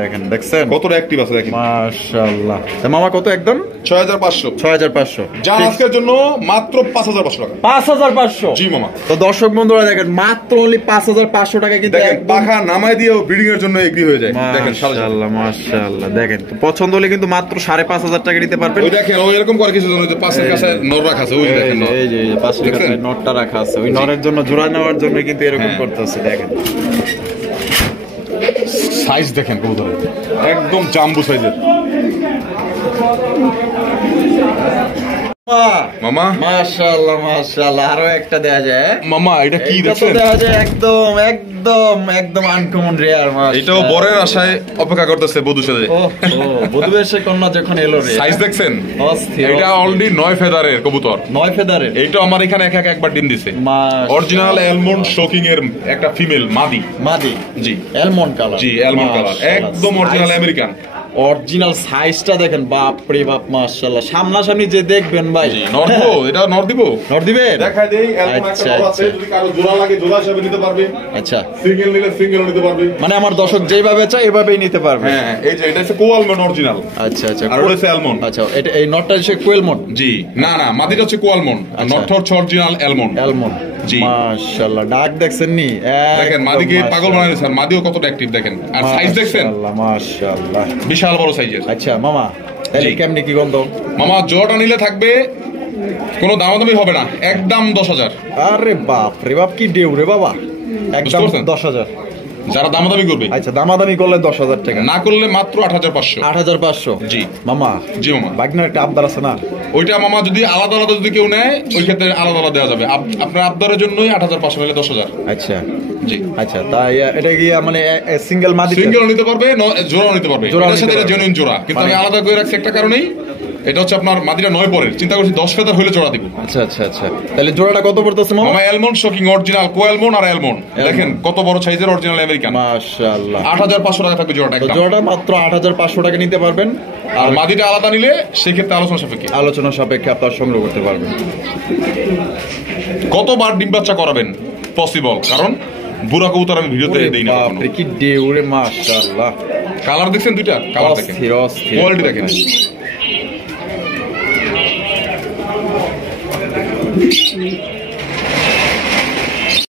দেখেন দেখছেন কতটা অ্যাক্টিভ আছে, দেখেন মাশাআল্লাহ। মামা কত একদম? 6,500। জান আজকের জন্য মাত্র 5,500 টাকা। 5,500? জি মামা। তো দর্শক বন্ধুরা দেখেন, মাত্র অনলি 5,500 টাকা কিন্তু দেখেন পাখা নামায় দিয়েও ব্রিডিং এর জন্য এগ্রি হয়ে যায়। দেখেন মাশাআল্লাহ মাশাআল্লাহ, দেখেন তো পছন্দ হলে কিন্তু মাত্র 5,500 টাকা দিতে পারবেন। ওই দেখেন, ওই এরকম করে কিছু জন, যে পাশের কাছে নর রাখা আছে, ওই দেখেন এই যে পাশের কাছে নটটা রাখা আছে, ওই নরের জন্য জোড়া নেওয়ার জন্য কিন্তু এরকম করতেছে। দেখেন সাইজ দেখেন কবুতরের, একদম জাম্বু সাইজের। মামা মাশাআল্লাহ মাশাআল্লাহ, আরো একটা দেয়া যায় মামা, এটা কি দেখছেন? দেয়া যায় একদম একদম একদম আনকমন রেয়ার মাছ। এটাও বরের আশায় অপেক্ষা করতেছে বধূ সাথে। বধূর সে কন্যা যখন এলো রে। সাইজ দেখছেন? অস্থির। এটা অলরেডি 9 ফেদারের কবুতর, 9 ফেদারের। এইটা আমার এখানে একবার ডিম দিছে। অরিজিনাল অ্যালমন্ড শোকিং এর একটা ফিমেল মাদি। জি অ্যালমন্ড কালার। জি অ্যালমন্ড কালার, একদম অরিজিনাল আমেরিকান। অরিজিনাল সাইজটা দেখেন, বাপ রে বাপ, মাশাআল্লাহ। সামনাসামনি যে দেখবেন ভাই, নর দিব, এটা নর দিব, নর দিবেন, দেখাই দেই। এরকম একটা নর আছে, যদি কারো জোড়া লাগে জোড়া হিসেবে নিতে পারবে। আচ্ছা, সিঙ্গেল নিলে সিঙ্গেল নিতে পারবে। মানে আমার দর্শক যেভাবে চায় এভাবেই নিতে পারবে। হ্যাঁ, এই যে এটা হচ্ছে কোয়ালমন অরিজিনাল। আচ্ছা আচ্ছা, আর ওটা হচ্ছে অ্যালমন্ড। আচ্ছা, এটা এই নটটা হচ্ছে কোয়েলমন। জি, না না, মাদিটা হচ্ছে কোয়ালমন, আর নটটা হচ্ছে অরিজিনাল অ্যালমন্ড। অ্যালমন্ড, জি। মাশাআল্লাহ, ডাক দেখছেন নি? দেখেন মাদিকে পাগল বানাই দিয়েছে, আর মাদিও কতটা অ্যাক্টিভ দেখেন। আর সাইজ দেখছেন, মাশাআল্লাহ মাশাআল্লাহ, বিশাল বড় সাইজের। আচ্ছা মামা, তাহলে জি। কেমনি কি গন্ধ? মামা জোড়াটা নিলে থাকবে, কোনো দামাদামি হবে না, একদম 10,000। আরে বাপ রে বাপ, কি ডেউ রে বাবা, একদম বুঝতে পারছেন? 10,000। যারা দামাদামি করবে, আচ্ছা, দামাদামি করলে 10,000 টাকা, না করলে মাত্র 8,500। 8,500। জি। মামা, জি মামা, বাগনার একটা আবদার আছে না? ওইটা মামা যদি আলাদা আলাদা যদি কেউ নেয়, ওই ক্ষেত্রে আলাদা আলাদা দেওয়া যাবে। আপনার আবদারের জন্যই 8,500 হলে 10,000। আচ্ছা জি। আচ্ছা, তাই এটা কি মানে সিঙ্গেল মাদি? সিঙ্গেল নিতে পারবে, জোড়াও নিতে পারবে। জোড়াও এটার সাথে নিতে এটা পারবে। জেনুইন জোড়া, কিন্তু আমি মানে- আলাদা করে রাখছি একটা কারণেই, এটা হচ্ছে আপনার মাদিটা 9 পরের, চিন্তা করছি 10 ফেদার হলে জোড়া দিব। আচ্ছা আচ্ছা আচ্ছা, তাহলে জোড়াটা কত পড়তেছে মামা? মামা অ্যালমন্ড শোকিং অরিজিনাল কোয়ালমন আর অ্যালমন্ড, দেখেন কত বড় সাইজের অরিজিনাল আমেরিকান। মাশাআল্লাহ, 8,500 টাকা থাকবে জোড়াটা তো একদম। জোড়াটা মাত্র 8,500 টাকা নিতে পারবেন। আর মাদিটা আলাদা নিলে সেক্ষেত্রে আলোচনা সাপেক্ষে আলোচনা সাপেক্ষে আপনার সংগ্রহ করতে পারবেন। কতবার ডিম বাচ্চা করাবেন পসিবল, কারণ বুড়া কবুতর আমি ভিডিওতে ওরে দেই না। বাপ রে, কি ডেউ রে, মাশাআল্লাহ। কালার দেখছেন দুইটা, কালার দেখেন, অস্থির অস্থির কোয়ালিটি দেখেন।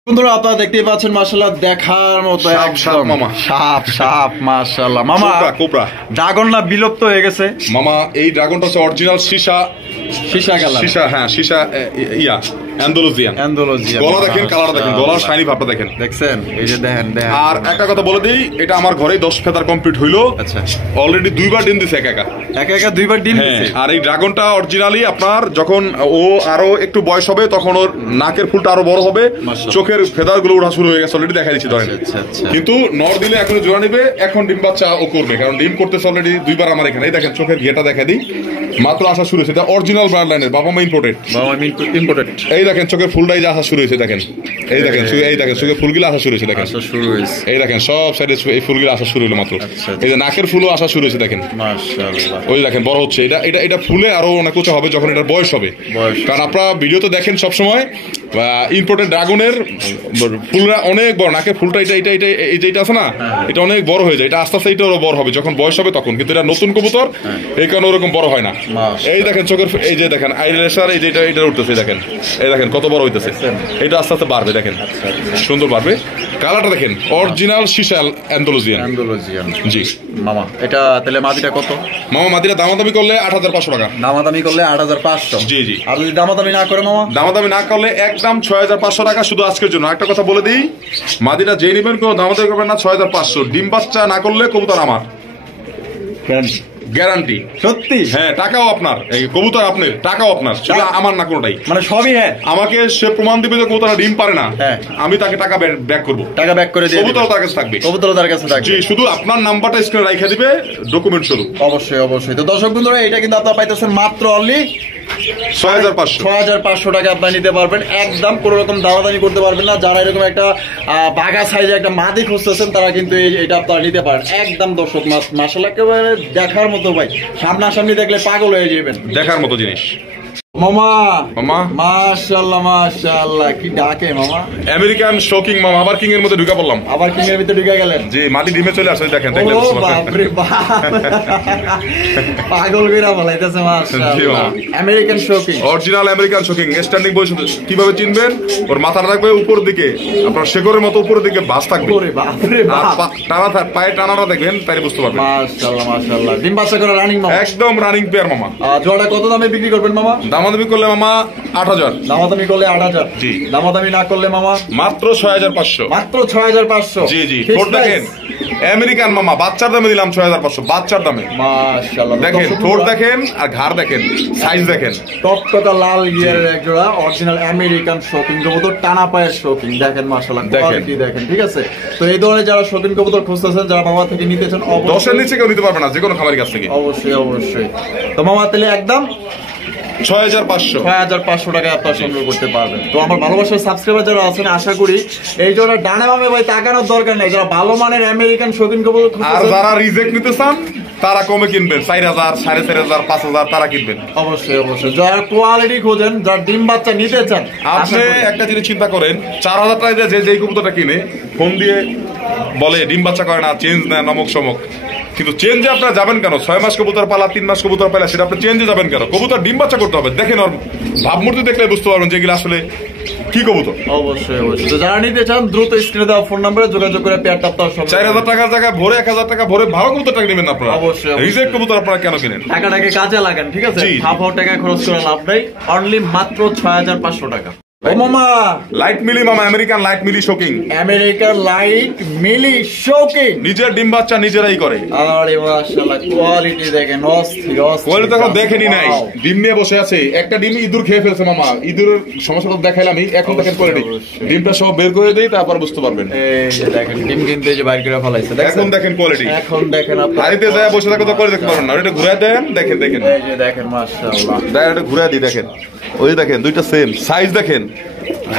বন্ধুরা, আপনারা দেখতেই পাচ্ছেন, মাশাআল্লাহ, দেখার মতো সাপ, একদম সাপ মামা। সাপ সাপ, মাশাআল্লাহ। মামা, কোবরা ড্রাগন না বিলুপ্ত হয়ে গেছে? মামা, এই ড্রাগনটা হচ্ছে অরিজিনাল সীসা, সীসা কালার, সীসা, হ্যাঁ সীসা, ইয়া অ্যান্ডালুজিয়ান। অ্যান্ডালুজিয়া। গলা দেখেন, কালার দেখেন, গলার শাইনি ভাবটা দেখেন। দেখছেন, এই যে দেখেন দেখেন। আর একটা কথা বলে দিই, এটা আমার ঘরেই 10 ফেদার কমপ্লিট হইলো। আচ্ছা, অলরেডি 2বার ডিম দিছে একা একা। একা একা 2বার ডিম হ্যাঁ, দিছে? আর এই ড্রাগনটা অরিজিনালি আপনার যখন ও আরো একটু বয়স হবে, তখন ওর নাকের ফুলটা আরো বড় হবে, মাশাআল্লাহ। চোখের ফেদার গুলো ওঠা শুরু হয়ে গেছে, অলরেডি দেখা দিচ্ছি ধরেন। আচ্ছা আচ্ছা, কিন্তু নর দিলে এখন জোড়া নিবে, এখন ডিম বাচ্চা ও করবে, কারণ ডিম করতেছে অলরেডি 2বার আমার এখানে। এই দেখেন চোখের ঘিয়েটা দেখা দিই, মাত্র আসা শুরু হয়েছে। এটা অরিজিনাল ব্রান্ড লাইনের, বাবা মা ইম্পোর্টেড। বাবা ইম্পোর্টেড। এই দেখেন চোখের ফুলটাই যে আসা শুরু হয়েছে, দেখেন এই দেখেন, এই দেখেন চোখের ফুলগুলো আসা শুরু হয়েছে, দেখেন আচ্ছা, শুরু হয়েছে, এই দেখেন সব সাইডে এই ফুলগুলো আসা শুরু হলো মাত্র। আচ্ছা। এই যে নাকের ফুলও আসা শুরু হয়েছে, দেখেন মাশাআল্লাহ। ওই দেখেন বড় হচ্ছে। এটা এটা এটা ফুলে আরো অনেক উঁচা হবে যখন এটার বয়স হবে। কারণ আপনারা ভিডিওতে দেখেন সবসময় ইম্পোর্টেড ড্রাগনের ফুলরা অনেক বড়, নাকের ফুলটা এটা এটা এটা এই যেটা আছে না, এটা অনেক বড় হয়ে যায়। এটা আস্তে আস্তে এটাও বড় হবে যখন বয়স হবে তখন, কিন্তু এটা নতুন কবুতর, এই কারণে ওরকম বড় হয় না। এই দেখেন চোখের, এই যে দেখেন আইলেসার, এই যে এটা উঠতেছে, দেখেন এই দেখেন কত বড় হইতেছে। এটা আস্তে আস্তে বাড়বে, দেখেন সুন্দর বাড়বে। কালারটা দেখেন, অরিজিনাল সীসা অ্যান্ডালুজিয়ান। জি মামা, এটা তাহলে মাদিটা কত? মামা মাদিরা দামাদামি করলে 8,500 টাকা। দামাদামি করলে 8,500? জি জি। আর যদি দামাদামি না করে মামা? দামাদামি না করলে একদম 6,500 টাকা শুধু আজকের জন্য। একটা কথা বলে দিই, মাদিরা যে নেবেন কোনো দামাদামি করবেন না, 6,500। ডিম বাচ্চা না করলে কবুতর আমার গ্যারান্টি। সত্যি? হ্যাঁ, টাকাও আপনার, এই কবুতর আপনার, টাকাও আপনার, শুধু আমার না কোনোটাই। মানে সবই? হ্যাঁ, আমাকে সে প্রমাণ দিবে যে কবুতর ডিম পারে না, হ্যাঁ, আমি তাকে টাকা ব্যাক করবো, টাকা ব্যাক করে দিয়ে কবুতর তার কাছে থাকবে। কবুতর তার কাছে থাকবে। জি, শুধু আপনার নাম্বারটা স্ক্রিনে রেখে দিবে ডকুমেন্ট স্বরূপ। অবশ্যই অবশ্যই। তো দর্শক বন্ধুরা, এটা কিন্তু আপনারা পাইতেছেন মাত্র অনলি 6,500। 6,500 টাকা আপনারা নিতে পারবেন। একদম কোনো রকম দামাদামি করতে পারবেন না। যারা এরকম একটা বাঘা সাইজে একটা মাদি খুঁজতেছেন, তারা কিন্তু এটা আপনারা নিতে পারেন একদম। দর্শক মাশাআল্লাহ, একেবারে দেখার মতো ভাই, সামনাসামনি দেখলে পাগল হয়ে যাবেন, দেখার মতো জিনিস। মামা মামা মাশাআল্লাহ মাশাআল্লাহ, কি ডাকে মামা! আমেরিকান শোকিং মামা, আবার কিং এর মধ্যে ঢুকা পড়লাম। আবার কিং এর ভিতরে ঢুকে গেলেন? জি, মাটি ডিমে চলে আসছে, দেখেন দেখলে ও বাপ রে বাপ, পাগল কইরা বলাইতেছে। মাশাআল্লাহ, American shocking, original American shocking. Standing position কিভাবে চিনবেন? ওর মাথাটা রাখবে উপরের দিকে, আপনার শেকড়ের মতো উপরের দিকে ভাঁজ থাকবে। ওরে বাপ রে বাপ, টানা পায়ে টানাটা দেখবেন, তাই বুঝতে পারবেন। মাশাআল্লাহ মাশাআল্লাহ। ডিম বাচ্চা করে রানিং মামা? একদম রানিং পেয়ার মামা। জোড়াটা কত দামে বিক্রি করবেন মামা? দামাদামি করলে মামা 8,000। দামাদামি করলে 8,000? জি। দামাদামি না করলে মামা? মাত্র 6,500। মাত্র 6,500? জি জি। ঠোঁট দেখেন, আমেরিকান মামা, বাচ্চার দামে দিলাম 6,500, বাচ্চার দামে। মাশাআল্লাহ, দেখেন ঠোঁট দেখেন আর ঘাড় দেখেন, সাইজ দেখেন। টকটকা লাল গিয়ারের এক জোড়া অরিজিনাল আমেরিকান শোকিং কবুতর, টানা পায়ের শোকিং। দেখেন মাশাআল্লাহ, কোয়ালিটি দেখেন, ঠিক আছে? তো এই ধরনের যারা শোকিং কবুতর খুঁজতেছেন, যারা মামা থেকে নিতে চান, 10-এর নিচে কেউ নিতে পারবে না, যে কোনো খামারের কাছ থেকে। অবশ্যই অবশ্যই। তো মামা তাহলে একদম 6,500। 6,500 টাকায় আপনারা সংগ্রহ করতে পারবেন। তো আমার ভালোবাসার সাবস্ক্রাইবার যারা আছেন, আশা করি এই জন্য ডানে বামে ভাই তাকানোর দরকার নেই। যারা ভালো মানের আমেরিকান শৌখিন কবুতর আর যারা রিজেক্ট নিতে চান, তারা কমে কিনবেন, 4,000 4,500 5,000 তারা কিনবেন। অবশ্যই অবশ্যই, যারা কোয়ালিটি খোঁজেন, যারা ডিম বাচ্চা নিতে চান, আপনি একটা জিনিস চিন্তা করেন, 4,000 টাকা দিয়ে যে যেই কবুতরটা কিনে ফোন দিয়ে বলে ডিম বাচ্চা করে না, চেঞ্জ নেয়, নমক সমক, কিন্তু চেঞ্জে আপনারা যাবেন কেন? 6 মাস কবুতর পালা, 3 মাস কবুতর পালা, সেটা আপনি চেঞ্জে যাবেন কেন? কবুতর ডিম বাচ্চা করতে হবে। দেখেন ওর ভাবমূর্তি দেখলে বুঝতে পারবেন যেগুলো আসলে কি কবুতর। অবশ্যই অবশ্যই, তো যারা নিতে চান দ্রুত স্ক্রিনে দেওয়া ফোন নম্বরে যোগাযোগ করে পেয়ারটা আপনার সব 4,000 টাকার জায়গায় ভরে 1,000 টাকা ভরে ভালো কবুতরটা নেবেন আপনারা। অবশ্যই রিজেক্ট কবুতর আপনারা কেন কিনেন? টাকাটাকে কাজে লাগান, ঠিক আছে? হাফ টাকা খরচ করে লাভ নাই, অনলি মাত্র 6,500 টাকা। ও মামা, লাইট মিলি মামা, আমেরিকান লাইট মিলি শোকিং, আমেরিকার লাইট মিলি শোকিং, নিজের ডিম বাচ্চা নিজেরাই করে। আরে মাশাআল্লাহ, কোয়ালিটি দেখেন, অস্থির অস্থির। কোয়ালিটি তখন দেখেনি নাই, ডিম নিয়ে বসে আছে। একটা ডিম ইঁদুর খেয়ে ফেলছে মামা, ইঁদুরের সমস্যা তো দেখাইলাম। এখন দেখেন কোয়ালিটি, ডিমটা সব বের করে দেই, তারপর বুঝতে পারবেন। এই যে দেখেন ডিম কিন্তু এই যে বাইর করে ফলাইছে, এখন দেখেন কোয়ালিটি। এখন দেখেন আপনি বাড়িতে যায় বসে থাকো তো করে দেখতে পারবেন না, এটা ঘুরে দেন, দেখেন দেখেন, এই যে দেখেন মাশাআল্লাহ, এটা ঘুরে দিই, দেখেন ওই দেখেন দুইটা সেম সাইজ, দেখেন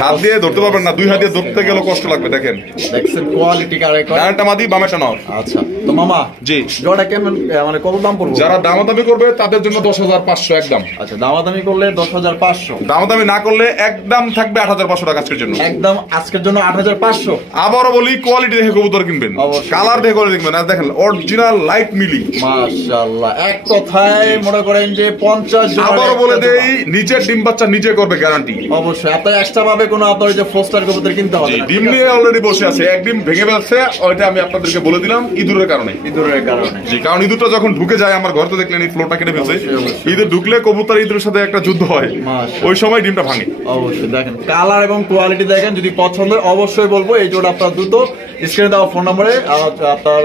হাত দিয়ে ধরতে পারবেন না, 2 হাত দিয়ে ধরতে গেলে কষ্ট লাগবে। দেখেন দেখছেন কোয়ালিটি কারে কয়। ডানটা মাদি বামেটা নাও। আচ্ছা তো মামা, জি জোড়া কেমন, মানে কত দাম পড়বে? যারা দামাদামি করবে তাদের জন্য 10,500 একদম। আচ্ছা, দামাদামি করলে 10,500, দামাদামি না করলে একদম থাকবে 8,500 টাকা আজকের জন্য। একদম আজকের জন্য 8,500। আবারও বলি, কোয়ালিটি দেখে কবুতর কিনবেন, কালার দেখে করে দেখবেন। আর দেখেন অরিজিনাল লাইট মিলি, মাশাআল্লাহ, এক কথায় মনে করেন যে 50 জন। আবারও বলে দেই, নিজের ডিম বাচ্চা নিজে করবে, গ্যারান্টি। অবশ্যই, আপনার এক্সট্রা ভাবে কোনো আপনার যে ফোস্টার কবুতর কিনতে হবে না। ডিম নিয়ে অলরেডি বসে আছে, এক ডিম ভেঙে ফেলছে, ওইটা আমি আপনাদেরকে বলে দিলাম ইঁদুরের কারণে। ইঁদুরের কারণে, জি, কারণ ইঁদুরটা যখন ঢুকে যায় আমার ঘর, তো দেখলেন এই ফ্লোরটা কেটে ফেলছে। ইঁদুর ঢুকলে কবুতর ইঁদুরের সাথে একটা যুদ্ধ হয়, ওই সময় ডিমটা ভাঙে। অবশ্যই দেখেন কালার এবং কোয়ালিটি দেখেন, যদি পছন্দ হয় অবশ্যই বলবো এই জোড়া আপনার দ্রুত স্ক্রিনে দেওয়া ফোন নম্বরে আপনার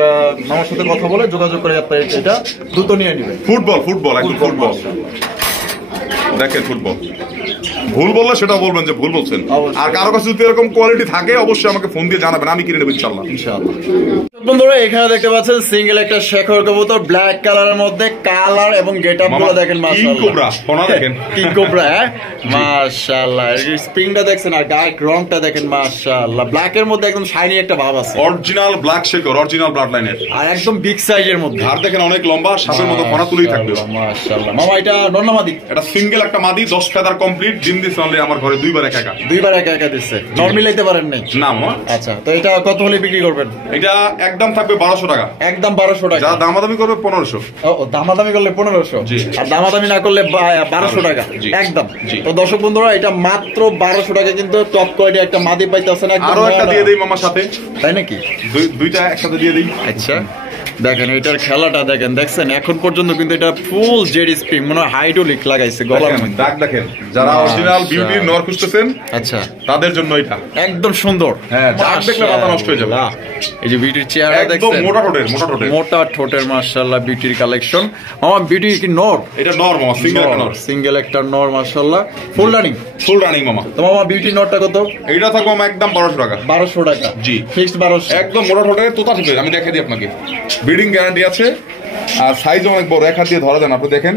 আমার সাথে কথা বলে যোগাযোগ করে আপনার এটা দ্রুত নিয়ে নেবেন। ফুটবল ফুটবল একদম ফুটবল, দেখেন ফুটবল। ভুল বললে সেটা বলবেন যে ভুল বলছেন। আর কারো কাছে যদি এরকম কোয়ালিটি থাকে অবশ্যই আমাকে ফোন দিয়ে জানাবেন, আমি কিনে নেব ইনশাআল্লাহ। বন্ধুরা এখানে দেখতে পাচ্ছেন সিঙ্গেল একটা শেখর কবুতর, ব্ল্যাক কালারের মধ্যে, কালার এবং গেটআপ গুলো দেখেন মাশাআল্লাহ, কিং কোবরা ফোনা দেখেন, কিং কোবরা, হ্যাঁ মাশাআল্লাহ। এই স্প্রিংটা দেখছেন আর ডার্ক রংটা দেখেন মাশাআল্লাহ, ব্ল্যাক এর মধ্যে একদম শাইনি একটা ভাব আছে, original black Shekhar, original blood লাইনের, আর একদম বিগ সাইজের মধ্যে। আর দেখেন অনেক লম্বা, সাপের মতো ফোনা তুলেই থাকবে মাশাআল্লাহ। মামা এটা নরনামাদি, এটা সিঙ্গেল একটা মাদি, 10 ফেদার কমপ্লিট, ডিম দিছে অনলি আমার ঘরে দুইবার একা একা। দুইবার একা একা দিচ্ছে, নরমালাইতে পারেন নাই না মামা। আচ্ছা, তো এটা কত হলে বিক্রি করবেন? এটা একদম থাকবে 1200 টাকা, একদম 1200 টাকা। যারা দামাদামি করবে 1500। ও দামাদামি করলে 1500, আর দামাদামি না করলে 1200 টাকা একদম। তো দর্শক বন্ধুরা এটা মাত্র 1200 টাকা, কিন্তু টপ কোয়ালিটি একটা মাদি পাইতেছেন। আরো একটা দিয়ে দেই মামার সাথে, তাই নাকি? দুইটা একসাথে দিয়ে দেই। আচ্ছা দেখেন এটার খেলাটা দেখেন, দেখছেন এখন পর্যন্ত কিন্তু এটা ফুল জেড স্প্রিং, মনে হয় হাইড্রোলিক লাগাইছে গলার মধ্যে। দাগ দেখেন, যারা অরিজিনাল বিউটির নর খুঁজতেছেন আচ্ছা তাদের জন্য এটা একদম সুন্দর। হ্যাঁ, দাগ দেখলে মাথা নষ্ট হয়ে যাবে। এই যে বিউটির চেহারা দেখছেন, একদম মোটা ঠোঁটের, মোটা ঠোঁটের, মোটা ঠোঁটের মাশাআল্লাহ বিউটির কালেকশন। মামা বিউটি কি নর? এটা নর মামা, সিঙ্গেল একটা নর, সিঙ্গেল একটা নর মাশাআল্লাহ, ফুল রানিং, ফুল রানিং মামা। তো মামা বিউটি নরটা কত? এইটা থাকবে মামা একদম 1200 টাকা। 1200 টাকা, জি ফিক্সড 1200। একদম মোটা ঠোঁটের তোতা ঠিক আমি দেখাই দিই আপনাকে, ব্রিডিং গ্যারান্টি আছে, আর সাইজও অনেক বড়, এক হাত দিয়ে ধরা দেন আপনি দেখেন,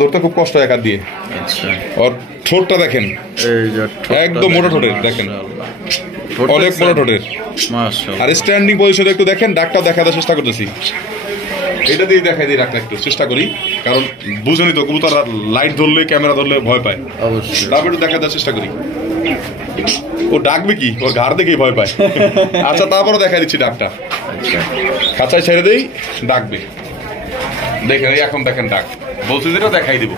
ধরতে খুব কষ্ট এক হাত দিয়ে। আচ্ছা, আর ঠোঁটটা দেখেন, এই যে একদম মোটা ঠোঁটের দেখেন, অনেক মোটা ঠোঁটের মাশাআল্লাহ। আর স্ট্যান্ডিং পজিশনে একটু দেখেন, ডাকটা দেখাতে চেষ্টা করতেছি, এটা দিয়ে দেখাই দিই, রাখতে একটু চেষ্টা করি, কারণ বুঝেনি তো কবুতর লাইট ধরলে ক্যামেরা ধরলে ভয় পায়, অবশ্যই তারপর একটু দেখাতে চেষ্টা করি। ও ডাকবে কি, ওর ঘাড় দেখেই ভয় পায়। আচ্ছা তারপরে দেখা দিচ্ছি ডাকটা, খাঁচায় ছেড়ে দেই, ডাকবে দেখেন, এই এখন দেখেন ডাক, বলছি যেটা দেখাই দিব,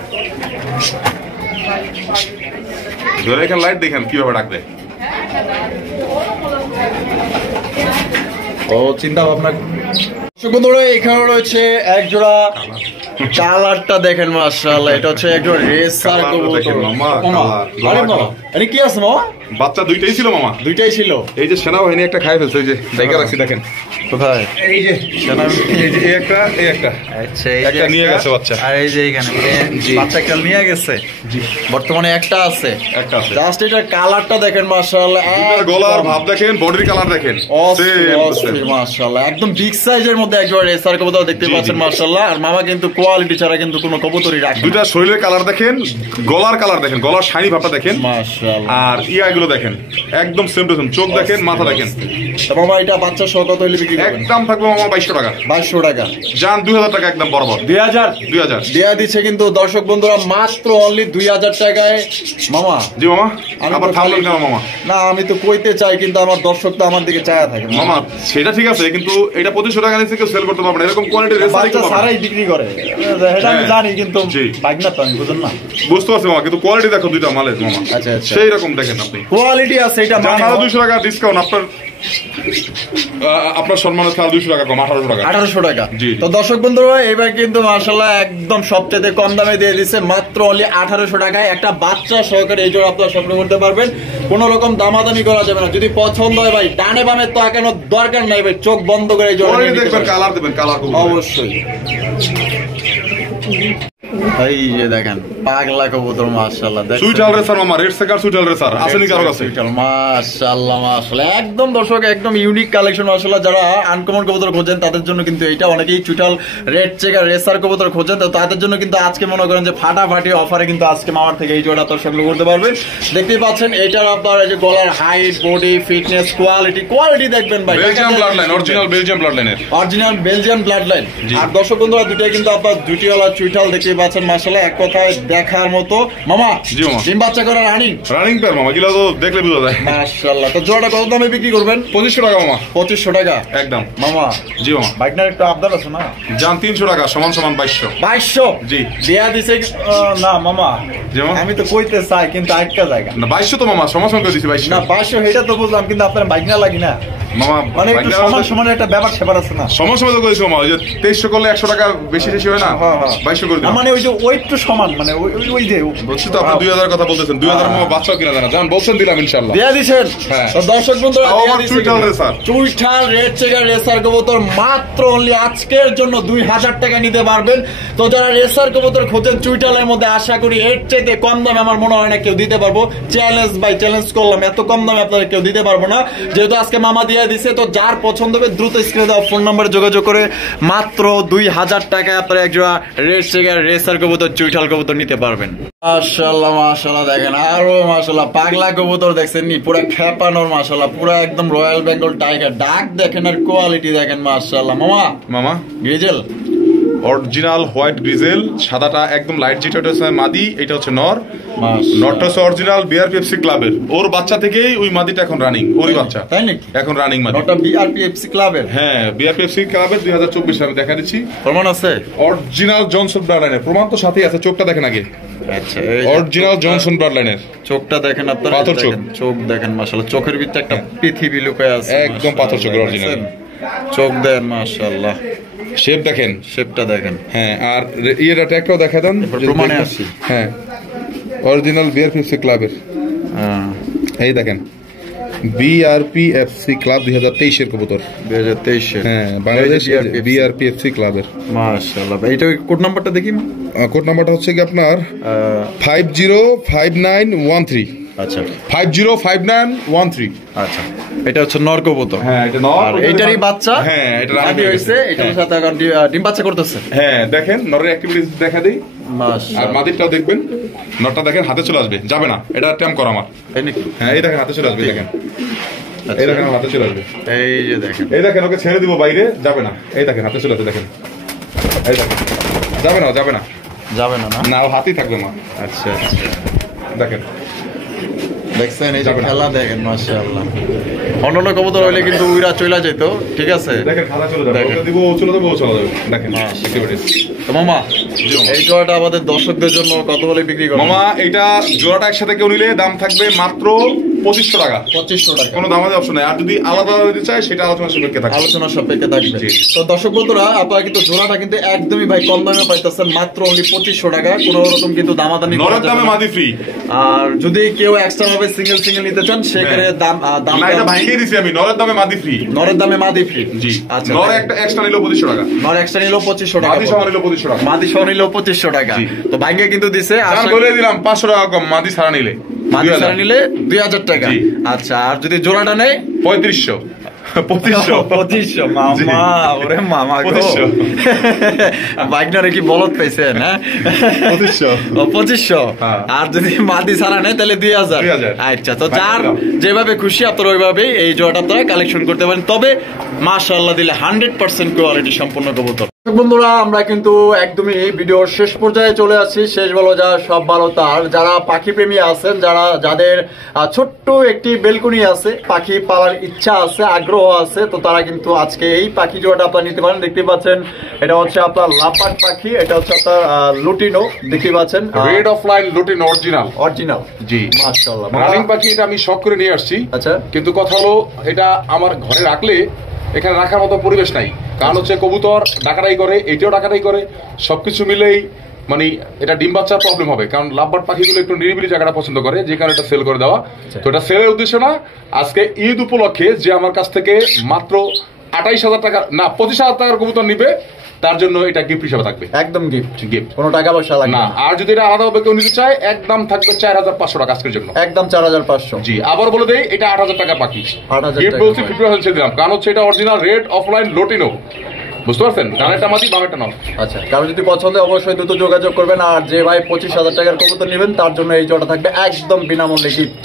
ধরে এখানে লাইট দেখেন কিভাবে ডাক দেয়। ও চিন্তা ভাবনা। বন্ধুরা এখানে রয়েছে এক জোড়া, কালারটা দেখেন মাশাআল্লাহ, এটা হচ্ছে এক জোড়া রেসার কবুতর। আরে বাবা, আরে কি আছে মামা? বাচ্চা দুইটাই ছিল মামা, দুইটাই ছিল। এই যে সেনাবাহিনী একটা খাই ফেলছে, ওই যে দেখা রাখছি দেখেন কোথায়, এই যে এই যে একটা, এই একটা, আচ্ছা একটা নিয়ে গেছে বাচ্চা, আর এই যে এখানে বাচ্চা একটা নিয়ে গেছে, জি বর্তমানে একটা আছে, একটা আছে। জাস্ট এটার কালারটা দেখেন মাশাআল্লাহ, এর গলার ভাব দেখেন, বডির কালার দেখেন, মাশাআল্লাহ একদম বিগ সাইজের মধ্যে একবার রেসার কবুতর দেখতে পাচ্ছেন মাশাআল্লাহ। আর মামা কিন্তু কোয়ালিটি ছাড়া কিন্তু কোনো কবুতরই রাখে। দুইটা শরীরের কালার দেখেন, গলার কালার দেখেন, গলার শাইনি ভাবটা দেখেন, মাশাআল্লাহ। আর ইয়াগুলো দেখেন একদম সেম টু সেম, চোখ দেখেন, মাথা দেখেন। মামা এটা বাচ্চা সহ কত হলে বিক্রি করবেন? একদম থাকবে মামা 2200 টাকা। 2200 টাকা জান 2000 টাকা একদম বরাবর। 2000 দেয়া দিচ্ছে কিন্তু দর্শক বন্ধুরা মাত্র অনলি 2000 টাকায়। মামা জি মামা, আমি আবার তো থামলেন কেন মামা? না আমি তো কইতে চাই কিন্তু আমার দর্শক তো আমার দিকে চায়া থাকে। মামা সেটা ঠিক আছে, কিন্তু এটা 2500 টাকা নিচে কেউ সেল করতে পারবে না, এরকম কোয়ালিটির রেসার বাচ্চা সারাই বিক্রি করে, এটা আমি জানি কিন্তু বাগনা তো আমি বুঝুন না। বুঝতে পারছি মামা, কিন্তু কোয়ালিটি দেখো দুইটা মালের মামা। আচ্ছা আচ্ছা, সেই রকম দেখেন আপনি, কোয়ালিটি আছে। এটা জান আরো 200 টাকা ডিসকাউন্ট, আপনার সম্মানের খেয়াল 200 টাকা কম, 1800 টাকা। 1800 টাকা। জি। তো দর্শক বন্ধুরা এবার কিন্তু মাশাআল্লাহ একদম সবচেয়ে কম দামে দিয়ে দিচ্ছে মাত্র অনলি 1800 টাকায় একটা বাচ্চা সহকারে এই জোড়া আপনারা সংগ্রহ করতে পারবেন। কোনো রকম দামাদামি করা যাবে না, যদি পছন্দ হয় ভাই ডানে বামে তো এখনো দরকার নাই ভাই, চোখ বন্ধ করে এই জোড়া দেখবেন, কালার দেবেন, কালার অবশ্যই। এই যে দেখেন পাগলা কবুতর মাশাআল্লাহ, দেখেন সুইটাল রেসার মামা, রেড সেকার সুইটাল রেসার আসেনি কারো কাছে। মাশাআল্লাহ মাশাআল্লাহ একদম দর্শক একদম ইউনিক কালেকশন মাশাআল্লাহ। যারা আনকমন কবুতর খোঁজেন তাদের জন্য কিন্তু এটা, অনেকেই চুইটাল রেড চেকার রেসার কবুতর খোঁজেন তো তাদের জন্য কিন্তু আজকে মনে করেন যে ফাটাফাটি অফারে কিন্তু আজকে মামার থেকে এই জোড়া আপনারা সংগ্রহ করতে পারবেন। দেখতেই পাচ্ছেন এটার আপনার এই যে গলার হাইট, বডি ফিটনেস, কোয়ালিটি দেখবেন ভাই, Belgium blood line, original Belgium blood লাইনের, অরিজিনাল বেলজিয়ান ব্লাড লাইন। আর দর্শক বন্ধুরা দুটোই কিন্তু আপনার দুটিওয়ালা চুইটাল দেখতেই পাচ্ছেন মাশাআল্লাহ, এক কথায় দেখার মতো। মামা জি মামা, ডিম বাচ্চা করা রানিং পেয়ার মামা, গিলা তো দেখলে বুঝা যায়। মাশাআল্লাহ। তো জোড়াটা কত দামে বিক্রি করবেন? 2500 টাকা মামা। 2500 টাকা একদম মামা। জি মামা, বাইকনার একটু আবদার আছে না? জান 300 টাকা সমান সমান 2200। 2200 জি দেয়া দিছে না মামা? জি মামা, আমি তো কইতে চাই কিন্তু আটকা জায়গা না 2200 তো মামা, সমান সমান করে দিছি 2200। না 500 এটা তো বুঝলাম, কিন্তু আপনার বাইকনা লাগি না মামা, মানে একটু সমান সমান একটা ব্যাপার সেবার আছে না? সমান সমান তো করেছি মামা, ওই যে 2300 করলে 100 টাকা বেশি বেশি হয় না, 2200 করে দিলাম। মানে ওই যে ওই একটু সমান, মানে ওই যে বলছি তো আপনি 2000 কথা বলতেছেন, 2000 মামা বাচ্চাও কিনা জানা, জান বলছেন দিলাম ইনশাআল্লাহ। দেয়া দিছেন। হ্যাঁ। তো দর্শক বন্ধুরা দেয়া দিছে চুইটাল রেসার, চুইটাল রেড চেকার রেসার কবুতর মাত্র অনলি আজকের জন্য 2000 টাকা নিতে পারবেন। তো যারা রেসার কবুতর খোঁজেন চুইটালের মধ্যে, আশা করি এর চাইতে কম দামে আমার মনে হয় না কেউ দিতে পারবো। চ্যালেঞ্জ করলাম, এত কম দামে আপনারা কেউ দিতে পারবো না, যেহেতু আজকে মামা দিয়ে দিছে। তো যার পছন্দ হবে দ্রুত স্ক্রিনে দেওয়া ফোন নম্বরে যোগাযোগ করে মাত্র 2000 টাকায় আপনারা একজোড়া রেড চেকার রেসার কবুতর চুইটাল কবুতর নিতে পারবেন। মাশাআল্লাহ মাশাআল্লাহ দেখেন আরো মাশাআল্লাহ পাগলা কবুতর দেখছেন নি, পুরো খেপানোর মাশাআল্লাহ, পুরো একদম রয়্যাল বেঙ্গল টাইগার। ডাক দেখেন আর কোয়ালিটি দেখেন মাশাআল্লাহ। মামা গ্রিজেল অরিজিনাল হোয়াইট গ্রিজেল, সাদাটা একদম লাইট, যেটা হচ্ছে মাদি, এটা হচ্ছে নর। নরটা হচ্ছে অরিজিনাল বিআরপিএফসি ক্লাবের, ওর বাচ্চা থেকেই ওই মাদিটা এখন রানিং, ওরই বাচ্চা তাই নাকি? এখন রানিং মাদি, নরটা বিআরপিএফসি ক্লাবের। হ্যাঁ বিআরপিএফসি ক্লাবের 2024 আমি দেখা দিচ্ছি, প্রমাণ আছে অরিজিনাল জনসন ব্লাড লাইনের, প্রমাণ তো সাথেই আছে, চোখটা দেখেন আগে। আচ্ছা অরিজিনাল জনসন ব্লাড লাইনের চোখটা দেখেন আপনারা, পাথর চোখ, চোখ দেখেন মাশাআল্লাহ, চোখের ভিতরে একটা পৃথিবী লুকায় আছে, একদম পাথর চোখের অরিজিনাল চোখ দেন মাশাআল্লাহ, শেপ দেখেন, শেপটা দেখেন। হ্যাঁ আর ইয়ের ট্যাগটাও দেখা দেন, প্রমাণে আসি। হ্যাঁ অরিজিনাল বিআরপিএফসি ক্লাবের, এই দেখেন বিআরপিএফসি ক্লাব 2023 এর কবুতর, 2023 এর, হ্যাঁ বাংলাদেশ বিআরপিএফসি ক্লাবের। মাশাআল্লাহ এইটা কোড নাম্বারটা দেখি। কোড নাম্বারটা হচ্ছে কি আপনার 505913। আচ্ছা 505913। আচ্ছা এটা হচ্ছে নর কবুতর। হ্যাঁ এটা নর, আর এটারই বাচ্চা। হ্যাঁ এটা রানী হইছে, এটার সাথে এখন ডিম বাচ্চা করতেছে। হ্যাঁ দেখেন নরের অ্যাক্টিভিটিস দেখা দেই, মাশাআল্লাহ। আর মাদিরটাও দেখবেন, নরটা দেখেন হাতে চলে আসবে, যাবে না, এটা ট্যাম করা আমার। এই নাকি? হ্যাঁ এই দেখেন হাতে চলে আসবে, দেখেন এই দেখেন হাতে চলে আসবে, এই যে দেখেন, এই দেখেন ওকে ছেড়ে দিব বাইরে, যাবে না, এই দেখেন হাতে চলে আসবে, দেখেন এই দেখেন, যাবে না যাবে না যাবে না না, না ও হাতেই থাকবে মা। আচ্ছা আচ্ছা দেখেন দেখছেন এই যে খেলা দেখেন মাশাআল্লাহ। অন্যান্য কবুতর হইলে কিন্তু উইরা চলে যেত, ঠিক আছে দেখেন খালা চলে যাবে, ওকে দিব ও চলে যাবে, ও চলে যাবে, দেখেন অ্যাক্টিভিটিস। তো মামা এই জোড়াটা আমাদের দর্শকদের জন্য কত বলে বিক্রি করবেন? মামা এটা জোড়াটা একসাথে কেউ নিলে দাম থাকবে মাত্র 2500 টাকা। 2500 টাকা, কোনো দামাদামি অপশন নাই, আর যদি আলাদা দিতে চায় সেটা আলোচনা সাপেক্ষে থাকবে, আলোচনা সাপেক্ষে থাকবে। তো দর্শক বন্ধুরা আপনারা কিন্তু জোড়াটা কিন্তু একদমই ভাই কম দামে পাইতেছেন, মাত্র অনলি 2500 টাকা, কোনো রকম কিন্তু দামাদামি নরের দামে মাদি ফ্রি। আর যদি কেউ এক্সট্রা ভাবে সিঙ্গেল নিতে চান সেক্ষেত্রে দাম না এটা ভাঙিয়ে দিছি আমি, নরের দামে মাদি ফ্রি, নরের দামে মাদি ফ্রি। জি আচ্ছা নর একটা এক্সট্রা নিলো 2500 টাকা, নর এক্সট্রা নিলো 2500 টাকা, মাদি সহ নিলো 2500 টাকা, মাদি সহ নিলো 2500 টাকা। তো ভাঙ্গে কিন্তু দিছে, আমি বলে দিলাম 500 টাকা কম, মাদি ছাড়া নিলে, মাদি ছাড়া নিলে 2000 টাকা। আচ্ছা আর যদি জোড়াটা নেয় 3500। 2500 মামা, ওরে মামা গো। 2500 কি বলত পাইছেন? হ্যাঁ 2500 হ্যাঁ। আর যদি মাদি ছাড়া নেয় তাহলে 2000। 2000 আচ্ছা, তো যার যেভাবে খুশি আপনারা ওইভাবেই এই জোড়াটা আপনারা কালেকশন করতে পারেন। তবে মাশাআল্লাহ দিলে 100% কোয়ালিটি সম্পূর্ণ কবুতর। বন্ধুরা, আমরা কিন্তু একদমই ভিডিওর শেষ পর্যায়ে চলে আসছি। শেষ ভালো যা সব ভালো তার। যারা পাখি প্রেমী আছেন, যাদের ছোট্ট একটি বেলকুনি আছে, পাখি পালার ইচ্ছা আছে, আগ্রহ আছে, তো তারা কিন্তু আজকে এই পাখি জোড়াটা আপনারা নিতে পারেন। দেখতে পাচ্ছেন এটা হচ্ছে আপনার লাপাট পাখি, এটা হচ্ছে আপনার লুটিনো, দেখতে পাচ্ছেন রেড অফলাইন লুটিন অরিজিনাল। জি মাশাআল্লাহ। রানিং পাখি এটা আমি শখ করে নিয়ে আসছি। আচ্ছা, কিন্তু কথা হলো এটা আমার ঘরে রাখলে এখানে রাখার মতো পরিবেশ নাই। কারণ হচ্ছে কবুতর ডাকাটাই করে, এটাও ডাকাটাই করে, সবকিছু মিলেই মানে এটা ডিম বাচ্চার প্রবলেম হবে। কারণ লাভবার্ড পাখিগুলো একটু নিরিবিলি জায়গাটা পছন্দ করে, যে কারণে এটা সেল করে দেওয়া। তো এটা সেলের উদ্দেশ্য না, আজকে ঈদ উপলক্ষে যে আমার কাছ থেকে মাত্র 28,000 টাকা না 25,000 টাকার কবুতর নিবে, তার জন্য এটা গিফট হিসেবে থাকবে। একদম গিফট, গিফট, কোনো টাকা পয়সা লাগবে না। আর যদি এটা আলাদাভাবে কেউ নিতে চায়, একদম থাকবে 4,500 টাকা আজকের জন্য, একদম 4,500। জি। আবার বলে দেই, এটা 8,000 টাকা পাখি। 8,000 গিফট টাকা বলছি 50% দিলাম, কারণ হচ্ছে এটা অরিজিনাল রেড অফলাইন লুটিনো। বুঝতে পারছেন? ডানেরটা মাটি, বামেরটা নয়। আচ্ছা, কারণ যদি পছন্দ হয় অবশ্যই দ্রুত যোগাযোগ করবেন। আর যে ভাই 25,000 টাকার কবুতর নেবেন তার জন্য এই জোড়া থাকবে একদম বিনামূল্যে গিফট।